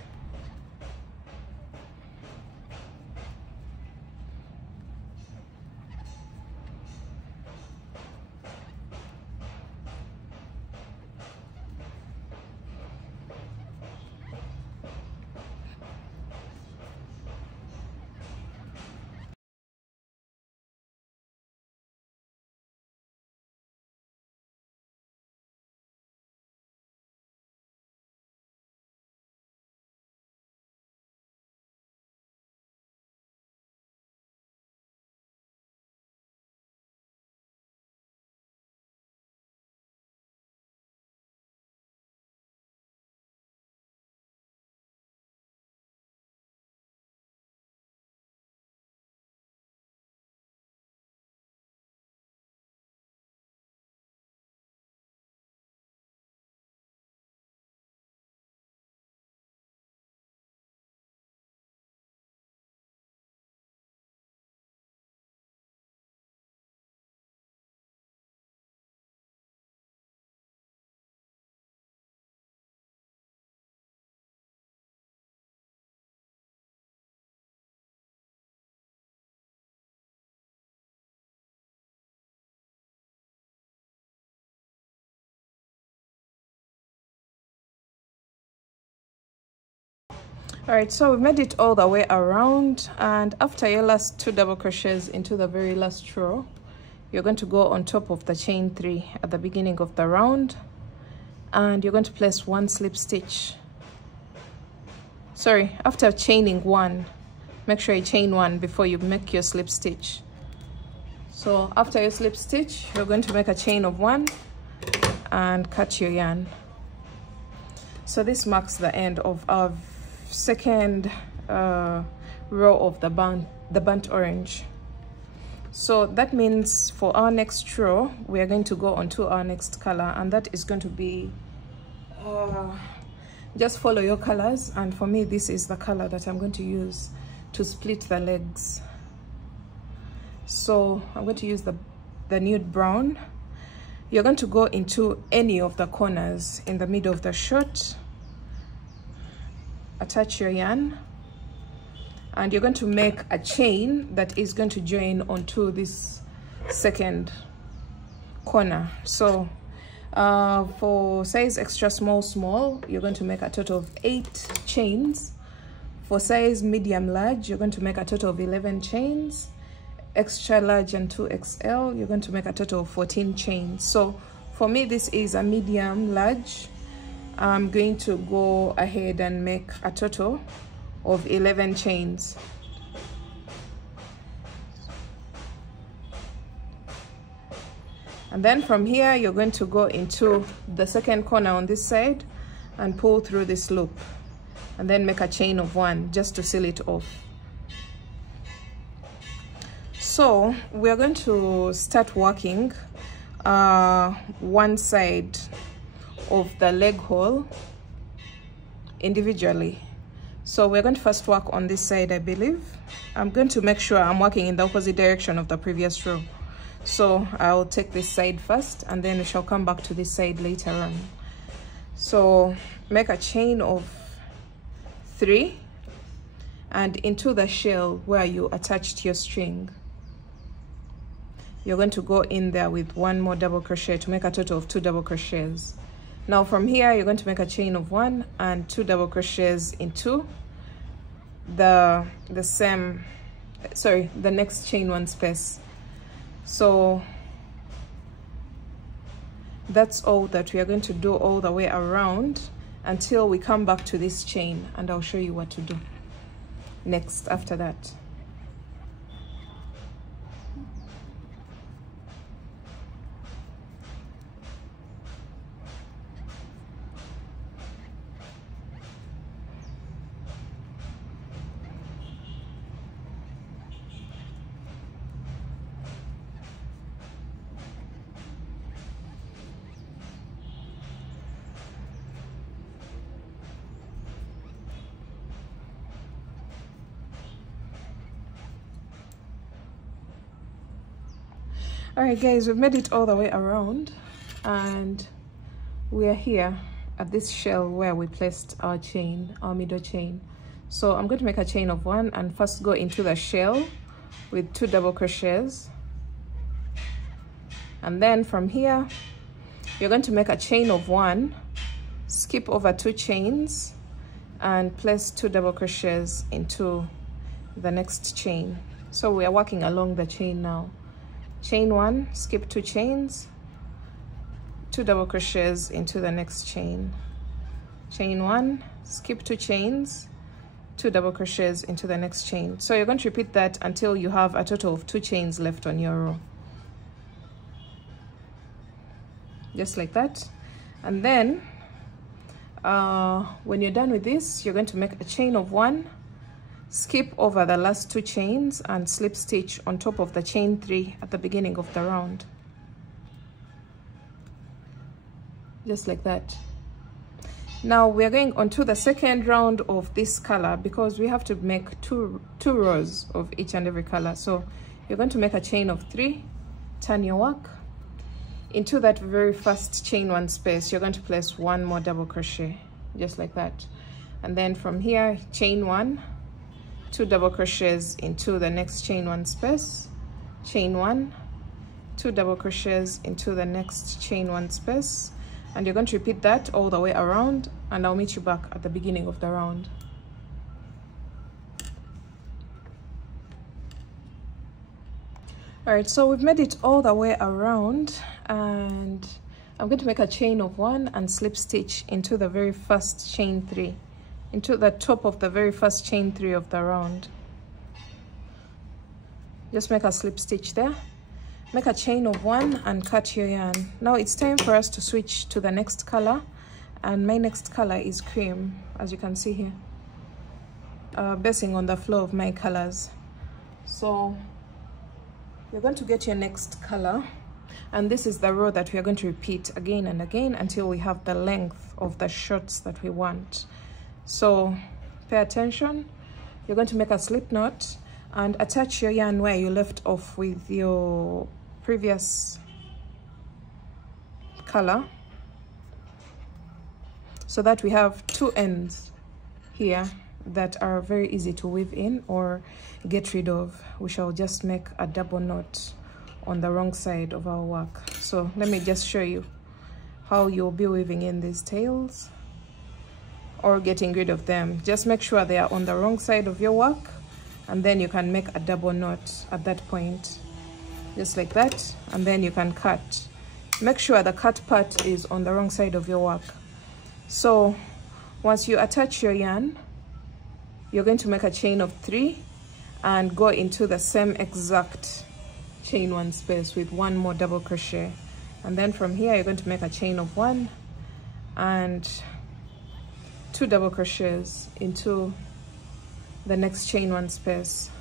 All right, so we've made it all the way around, and after your last 2 double crochets into the very last row, you're going to go on top of the chain 3 at the beginning of the round, and you're going to place 1 slip stitch. Sorry, after chaining 1, make sure you chain 1 before you make your slip stitch. So after your slip stitch, you're going to make a chain of 1 and cut your yarn. So this marks the end of our second row of the burnt orange. So that means for our next row we are going to go on to our next color, and that is going to be just follow your colors, and for me this is the color that I'm going to use to split the legs. So I'm going to use the nude brown. You're going to go into any of the corners in the middle of the shirt, attach your yarn, and you're going to make a chain that is going to join onto this second corner. So for size extra small, you're going to make a total of 8 chains. For size medium large, you're going to make a total of 11 chains. Extra large and 2XL, you're going to make a total of 14 chains. So for me this is a medium large, I'm going to go ahead and make a total of 11 chains. And then from here, you're going to go into the second corner on this side and pull through this loop, and then make a chain of 1 just to seal it off. So we're going to start working one side of the leg hole individually. So we're going to first work on this side, I believe. I'm going to make sure I'm working in the opposite direction of the previous row. So I'll take this side first, and then we shall come back to this side later on. So make a chain of 3 and into the shell where you attached your string, you're going to go in there with 1 more double crochet to make a total of 2 double crochets. Now from here, you're going to make a chain of 1 and 2 double crochets into the next chain 1 space. So that's all that we are going to do all the way around until we come back to this chain, and I'll show you what to do next after that. All right guys, we've made it all the way around, and we are here at this shell where we placed our chain, our middle chain. So I'm going to make a chain of 1 and first go into the shell with 2 double crochets, and then from here you're going to make a chain of 1, skip over 2 chains and place 2 double crochets into the next chain. So we are working along the chain now. Chain 1, skip 2 chains, 2 double crochets into the next chain. Chain 1, skip 2 chains, 2 double crochets into the next chain. So you're going to repeat that until you have a total of 2 chains left on your row, just like that. And then when you're done with this, you're going to make a chain of 1, skip over the last 2 chains and slip stitch on top of the chain 3 at the beginning of the round, just like that. Now we're going on to the second round of this color, because we have to make two rows of each and every color. So you're going to make a chain of 3, turn your work into that very first chain 1 space. You're going to place 1 more double crochet, just like that. And then from here, chain 1, 2 double crochets into the next chain 1 space, chain 1, 2 double crochets into the next chain 1 space, and you're going to repeat that all the way around, and I'll meet you back at the beginning of the round. All right, so we've made it all the way around, and I'm going to make a chain of 1 and slip stitch into the very first chain 3, into the top of the very first chain 3 of the round. Just make a slip stitch there, make a chain of 1 and cut your yarn. Now it's time for us to switch to the next color, and my next color is cream, as you can see here, basing on the flow of my colors. So you're going to get your next color, and this is the row that we are going to repeat again and again until we have the length of the shorts that we want. So pay attention. You're going to make a slip knot and attach your yarn where you left off with your previous color, so that we have 2 ends here that are very easy to weave in or get rid of. We shall just make a double knot on the wrong side of our work. So let me just show you how you'll be weaving in these tails or getting rid of them. Just make sure they are on the wrong side of your work, and then you can make a double knot at that point, just like that, and then you can cut. Make sure the cut part is on the wrong side of your work. So once you attach your yarn, you're going to make a chain of 3 and go into the same exact chain 1 space with 1 more double crochet, and then from here you're going to make a chain of 1 and 2 double crochets into the next chain 1 space,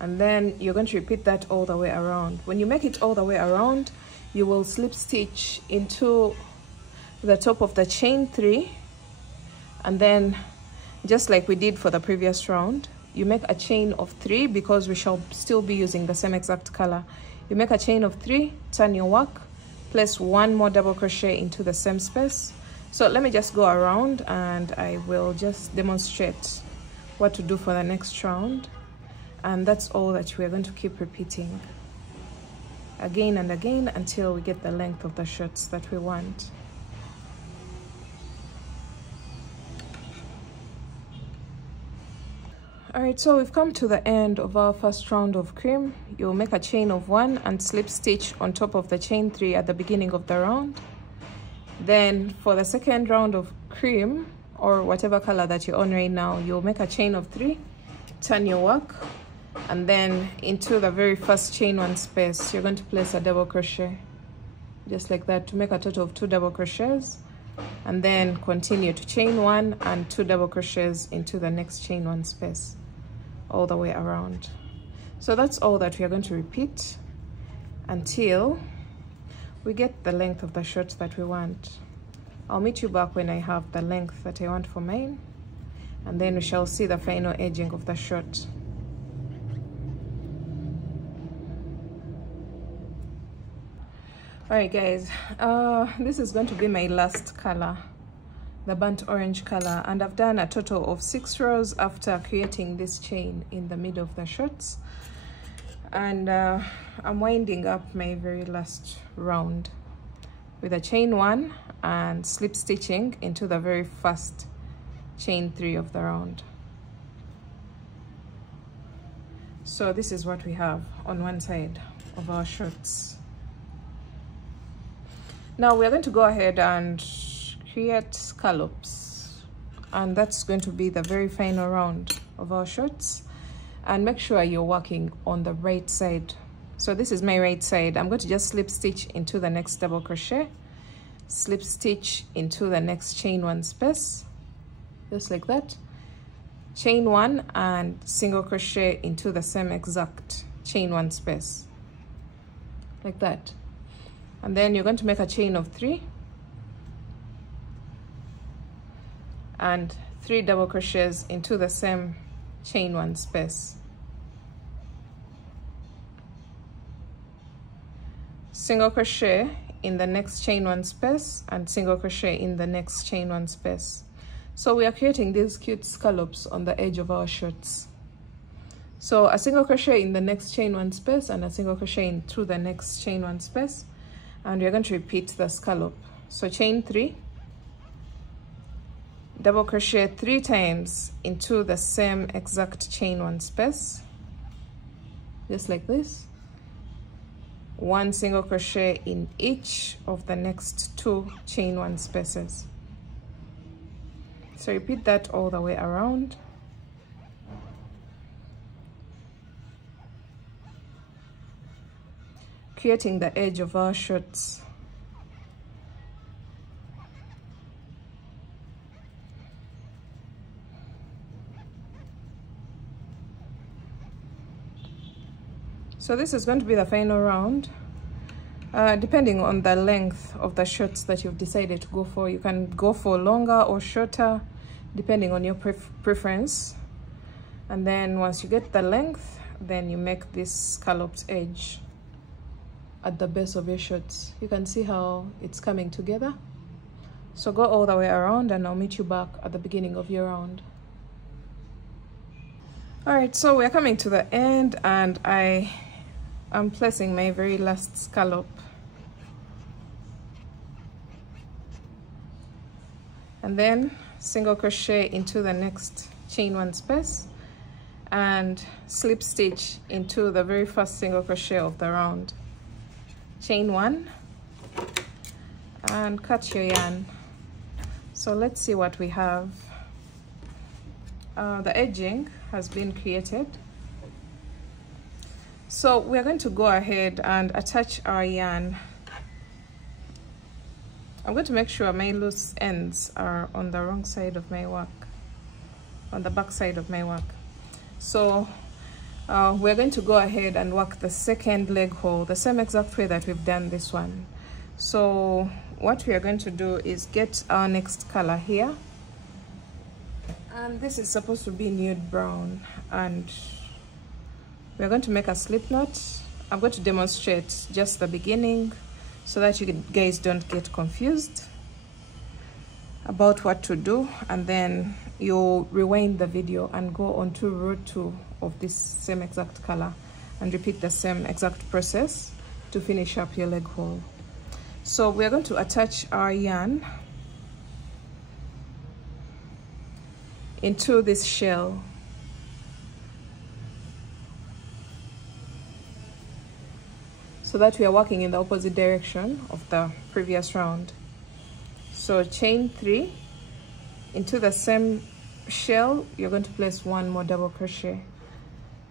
and then you're going to repeat that all the way around. When you make it all the way around, you will slip stitch into the top of the chain 3, and then just like we did for the previous round, you make a chain of 3 because we shall still be using the same exact color. You make a chain of 3, turn your work, place 1 more double crochet into the same space. So let me just go around and I will just demonstrate what to do for the next round, and that's all that we're going to keep repeating again and again until we get the length of the shirts that we want. Alright, so we've come to the end of our first round of cream. You'll make a chain of 1 and slip stitch on top of the chain 3 at the beginning of the round. Then for the second round of cream, or whatever color that you're on right now, you'll make a chain of 3, turn your work, and then into the very first chain 1 space you're going to place a double crochet, just like that, to make a total of 2 double crochets, and then continue to chain 1 and 2 double crochets into the next chain 1 space all the way around. So that's all that we are going to repeat until we get the length of the shirt that we want. I'll meet you back when I have the length that I want for mine, and then we shall see the final edging of the shirt. Alright guys, this is going to be my last color, the burnt orange color, and I've done a total of 6 rows after creating this chain in the middle of the shirts, and I'm winding up my very last round with a chain 1 and slip stitching into the very first chain 3 of the round. So this is what we have on one side of our shirts. Now we're going to go ahead and create scallops, and that's going to be the very final round of our shirts. And make sure you're working on the right side. So this is my right side. I'm going to just slip stitch into the next double crochet, slip stitch into the next chain 1 space, just like that, chain 1 and single crochet into the same exact chain 1 space, like that. And then you're going to make a chain of 3 and 3 double crochets into the same chain 1 space, single crochet in the next chain 1 space and single crochet in the next chain 1 space. So we are creating these cute scallops on the edge of our shirts. So a single crochet in the next chain 1 space and a single crochet into the next chain 1 space, and we're going to repeat the scallop. So chain 3, double crochet 3 times into the same exact chain 1 space, just like this, 1 single crochet in each of the next 2 chain 1 spaces. So repeat that all the way around. Creating the edge of our shirts. So this is going to be the final round. Depending on the length of the shirts that you've decided to go for, you can go for longer or shorter depending on your preference. And then once you get the length, then you make this scalloped edge at the base of your shirts. You can see how it's coming together. So go all the way around and I'll meet you back at the beginning of your round. Alright, so we're coming to the end and I am placing my very last scallop. And then single crochet into the next chain 1 space and slip stitch into the very first single crochet of the round. Chain 1 and cut your yarn. So let's see what we have. The edging has been created. So we're going to go ahead and attach our yarn. I'm going to make sure my loose ends are on the wrong side of my work, on the back side of my work. So we're going to go ahead and work the second leg hole the same exact way that we've done this one. So what we are going to do is get our next color here, and this is supposed to be nude brown, and we're going to make a slip knot. I'm going to demonstrate just the beginning so that you guys don't get confused about what to do, and then you'll rewind the video and go on to row 2 of this same exact color and repeat the same exact process to finish up your leg hole. So we're going to attach our yarn into this shell. So that we are working in the opposite direction of the previous round. So chain 3 into the same shell. You're going to place 1 more double crochet,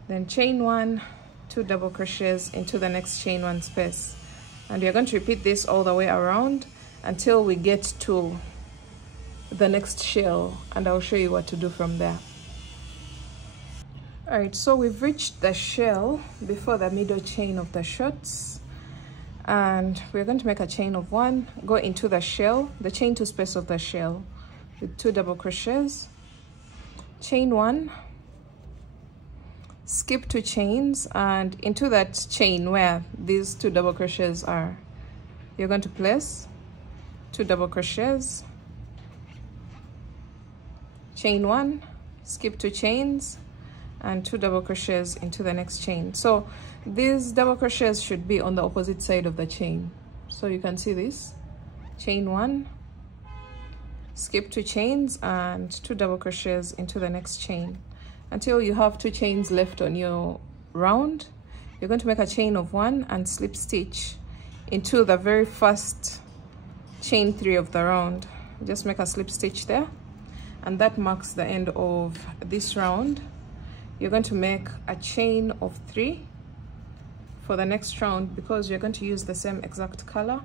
then chain 1, 2 double crochets into the next chain 1 space, and you're going to repeat this all the way around until we get to the next shell, and I'll show you what to do from there. All right, so we've reached the shell before the middle chain of the shorts, and we're going to make a chain of 1, go into the shell, the chain 2 space of the shell with 2 double crochets, chain 1, skip 2 chains, and into that chain where these 2 double crochets are, you're going to place 2 double crochets, chain 1, skip 2 chains, and 2 double crochets into the next chain. So these double crochets should be on the opposite side of the chain. So you can see this, chain 1, skip 2 chains, and 2 double crochets into the next chain until you have 2 chains left on your round. You're going to make a chain of 1 and slip stitch into the very first chain 3 of the round. Just make a slip stitch there, and that marks the end of this round. You're going to make a chain of 3 for the next round because you're going to use the same exact color,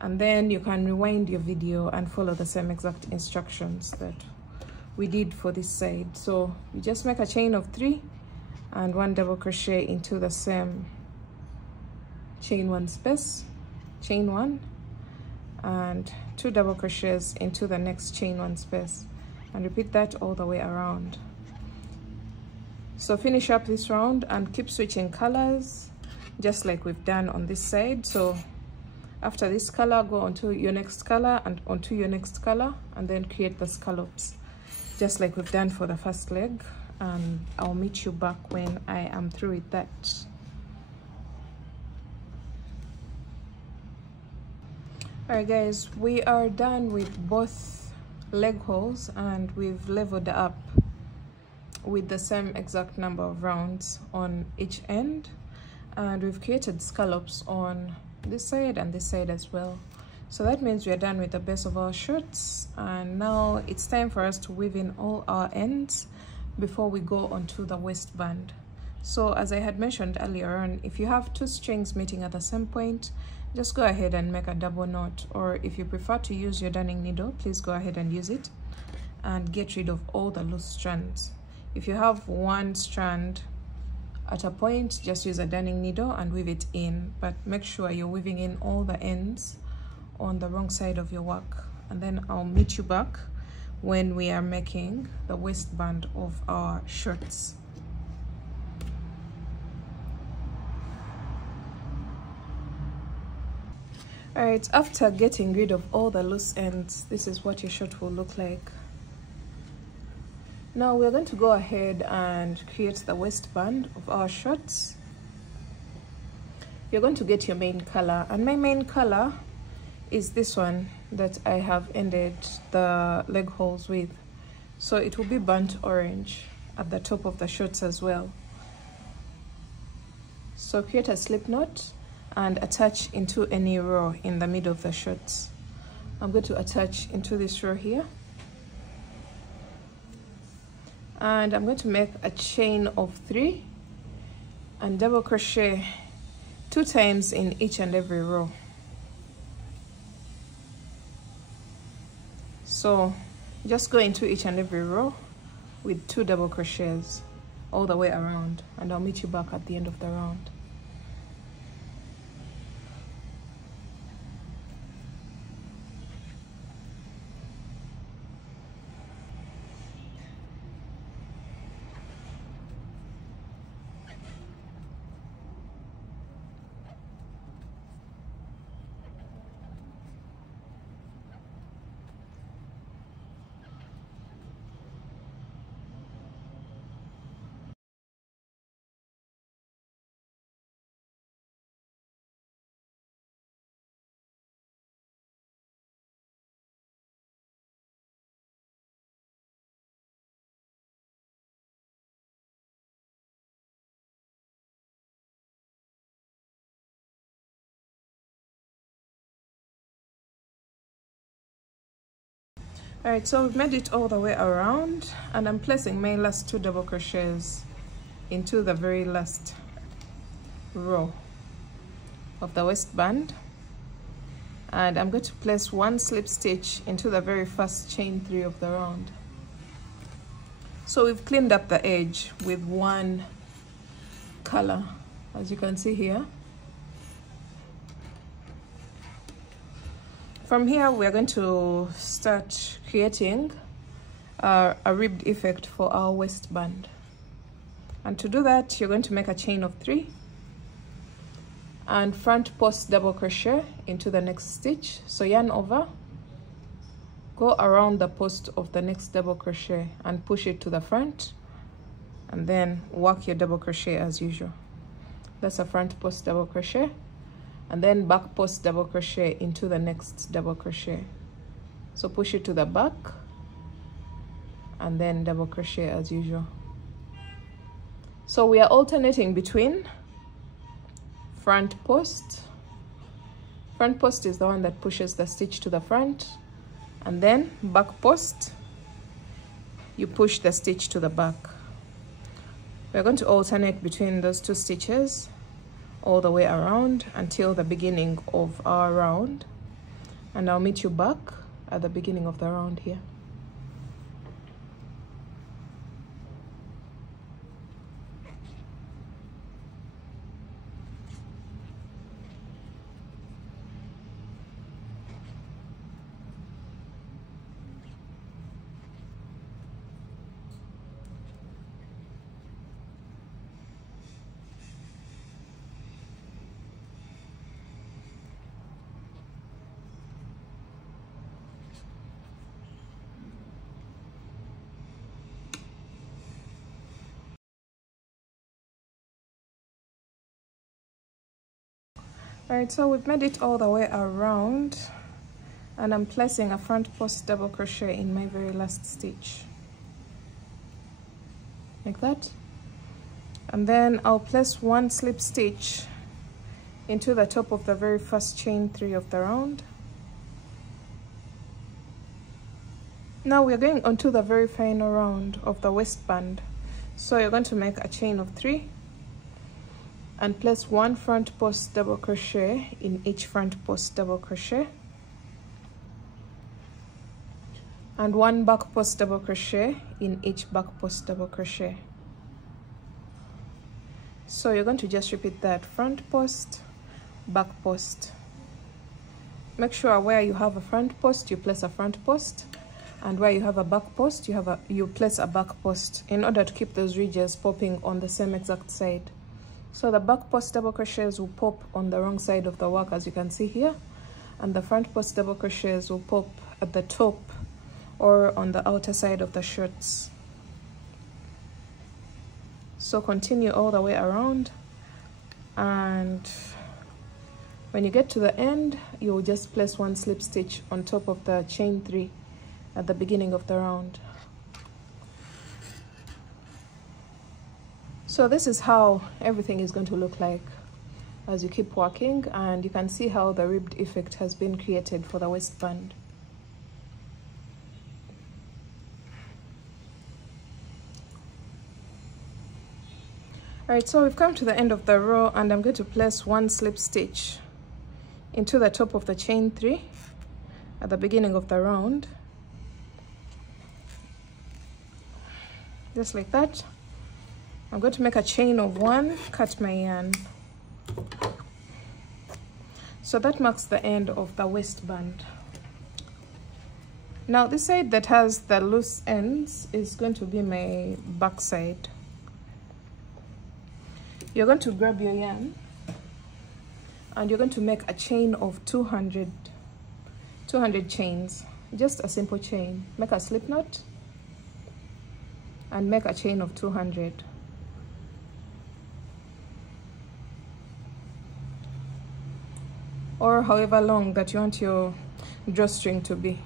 and then you can rewind your video and follow the same exact instructions that we did for this side. So you just make a chain of 3 and 1 double crochet into the same chain 1 space, chain 1, and 2 double crochets into the next chain 1 space, and repeat that all the way around. So finish up this round and keep switching colors just like we've done on this side. So after this color, go onto your next color and onto your next color, and then create the scallops just like we've done for the first leg, and I'll meet you back when I am through with that. Alright guys, we are done with both leg holes, and we've leveled up with the same exact number of rounds on each end, and we've created scallops on this side and this side as well. So that means we are done with the base of our shirts, and now it's time for us to weave in all our ends before we go onto the waistband. So as I had mentioned earlier on, if you have 2 strings meeting at the same point, just go ahead and make a double knot, or if you prefer to use your darning needle, please go ahead and use it and get rid of all the loose strands. If you have 1 strand at a point, just use a darning needle and weave it in, but make sure you're weaving in all the ends on the wrong side of your work, and then I'll meet you back when we are making the waistband of our shirts. Alright, after getting rid of all the loose ends, this is what your shirt will look like. Now we're going to go ahead and create the waistband of our shirts. You're going to get your main color, and my main color is this one that I have ended the leg holes with. So it will be burnt orange at the top of the shorts as well. So create a slip knot and attach into any row in the middle of the shirts. I'm going to attach into this row here, and I'm going to make a chain of 3 and double crochet 2 times in each and every row. So just go into each and every row with 2 double crochets all the way around, and I'll meet you back at the end of the round. All right, so we've made it all the way around, and I'm placing my last 2 double crochets into the very last row of the waistband, and I'm going to place 1 slip stitch into the very first chain 3 of the round. So we've cleaned up the edge with 1 color, as you can see here. From here, we're going to start creating a ribbed effect for our waistband. And to do that, you're going to make a chain of 3 and front post double crochet into the next stitch. So yarn over, go around the post of the next double crochet and push it to the front, and then work your double crochet as usual. That's a front post double crochet, and then back post double crochet into the next double crochet. So push it to the back and then double crochet as usual. So we are alternating between front post. Front post is the one that pushes the stitch to the front, and then back post, you push the stitch to the back. We're going to alternate between those 2 stitches all the way around until the beginning of our round, and I'll meet you back at the beginning of the round here. Alright, so we've made it all the way around, and I'm placing a front post double crochet in my very last stitch, like that. And then I'll place 1 slip stitch into the top of the very first chain 3 of the round. Now we're going on to the very final round of the waistband. So you're going to make a chain of 3 and place 1 front post double crochet in each front post double crochet, and 1 back post double crochet in each back post double crochet. So you're going to just repeat that: front post, back post. Make sure where you have a front post, you place a front post, and where you have a back post, you place a back post, in order to keep those ridges popping on the same exact side. So the back post double crochets will pop on the wrong side of the work, as you can see here, and the front post double crochets will pop at the top or on the outer side of the shirts. So continue all the way around, and when you get to the end, you'll just place 1 slip stitch on top of the chain 3 at the beginning of the round. So this is how everything is going to look like as you keep working, and you can see how the ribbed effect has been created for the waistband. Alright, so we've come to the end of the row, and I'm going to place one slip stitch into the top of the chain 3 at the beginning of the round, just like that. I'm going to make a chain of 1, cut my yarn. So that marks the end of the waistband. Now this side that has the loose ends is going to be my back side. You're going to grab your yarn and you're going to make a chain of 200 chains, just a simple chain. Make a slip knot and make a chain of 200. Or however long that you want your drawstring to be.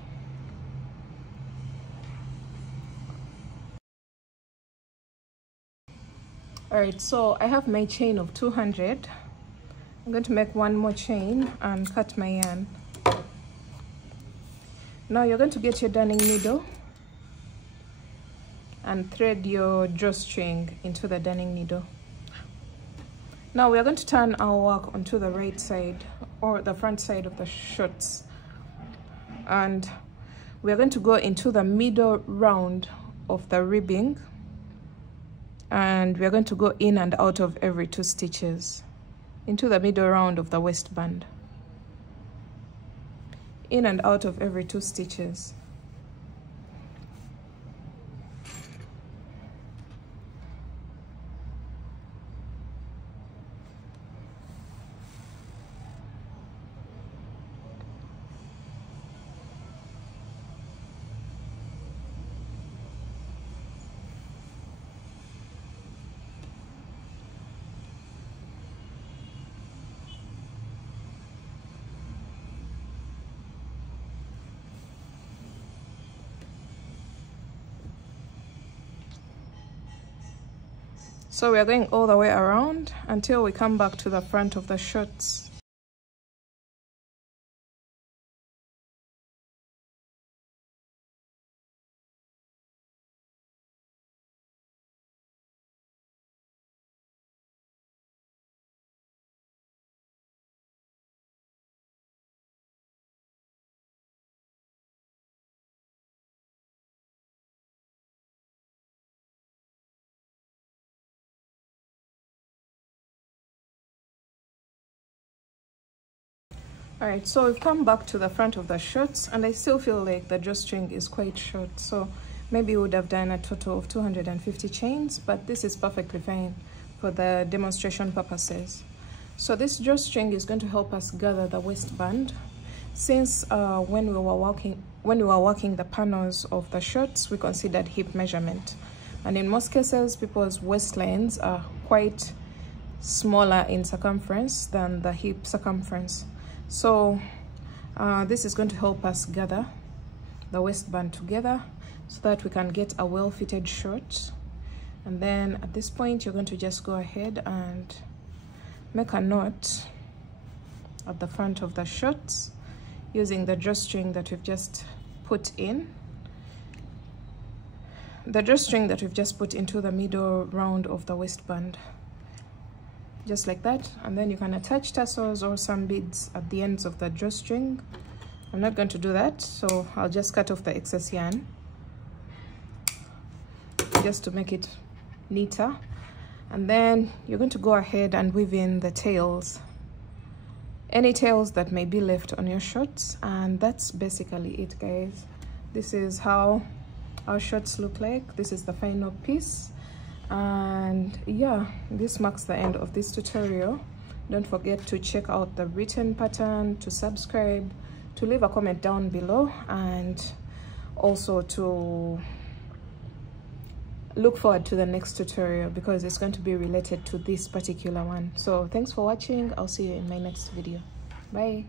Alright, so I have my chain of 200. I'm going to make one more chain and cut my yarn. Now you're going to get your darning needle and thread your drawstring into the darning needle. Now we are going to turn our work onto the right side, or the front side of the shorts, and we are going to go into the middle round of the ribbing, and we are going to go in and out of every 2 stitches into the middle round of the waistband, in and out of every 2 stitches. So we are going all the way around until we come back to the front of the shorts. Alright, so we've come back to the front of the shorts, and I still feel like the drawstring is quite short, so maybe we would have done a total of 250 chains, but this is perfectly fine for the demonstration purposes. So this drawstring is going to help us gather the waistband, since when we were working the panels of the shorts, we considered hip measurement, and in most cases people's waistlines are quite smaller in circumference than the hip circumference. So this is going to help us gather the waistband together so that we can get a well-fitted short. And then at this point, you're going to just go ahead and make a knot at the front of the shorts using the drawstring that we've just put in. The drawstring that we've just put into the middle round of the waistband. Just like that, and then you can attach tassels or some beads at the ends of the drawstring. I'm not going to do that, so I'll just cut off the excess yarn just to make it neater. And then you're going to go ahead and weave in the tails, any tails that may be left on your shorts, and that's basically it, guys. This is how our shorts look like. This is the final piece. And yeah, this marks the end of this tutorial. Don't forget to check out the written pattern, to subscribe, to leave a comment down below, and also to look forward to the next tutorial because it's going to be related to this particular one. So thanks for watching. I'll see you in my next video. Bye.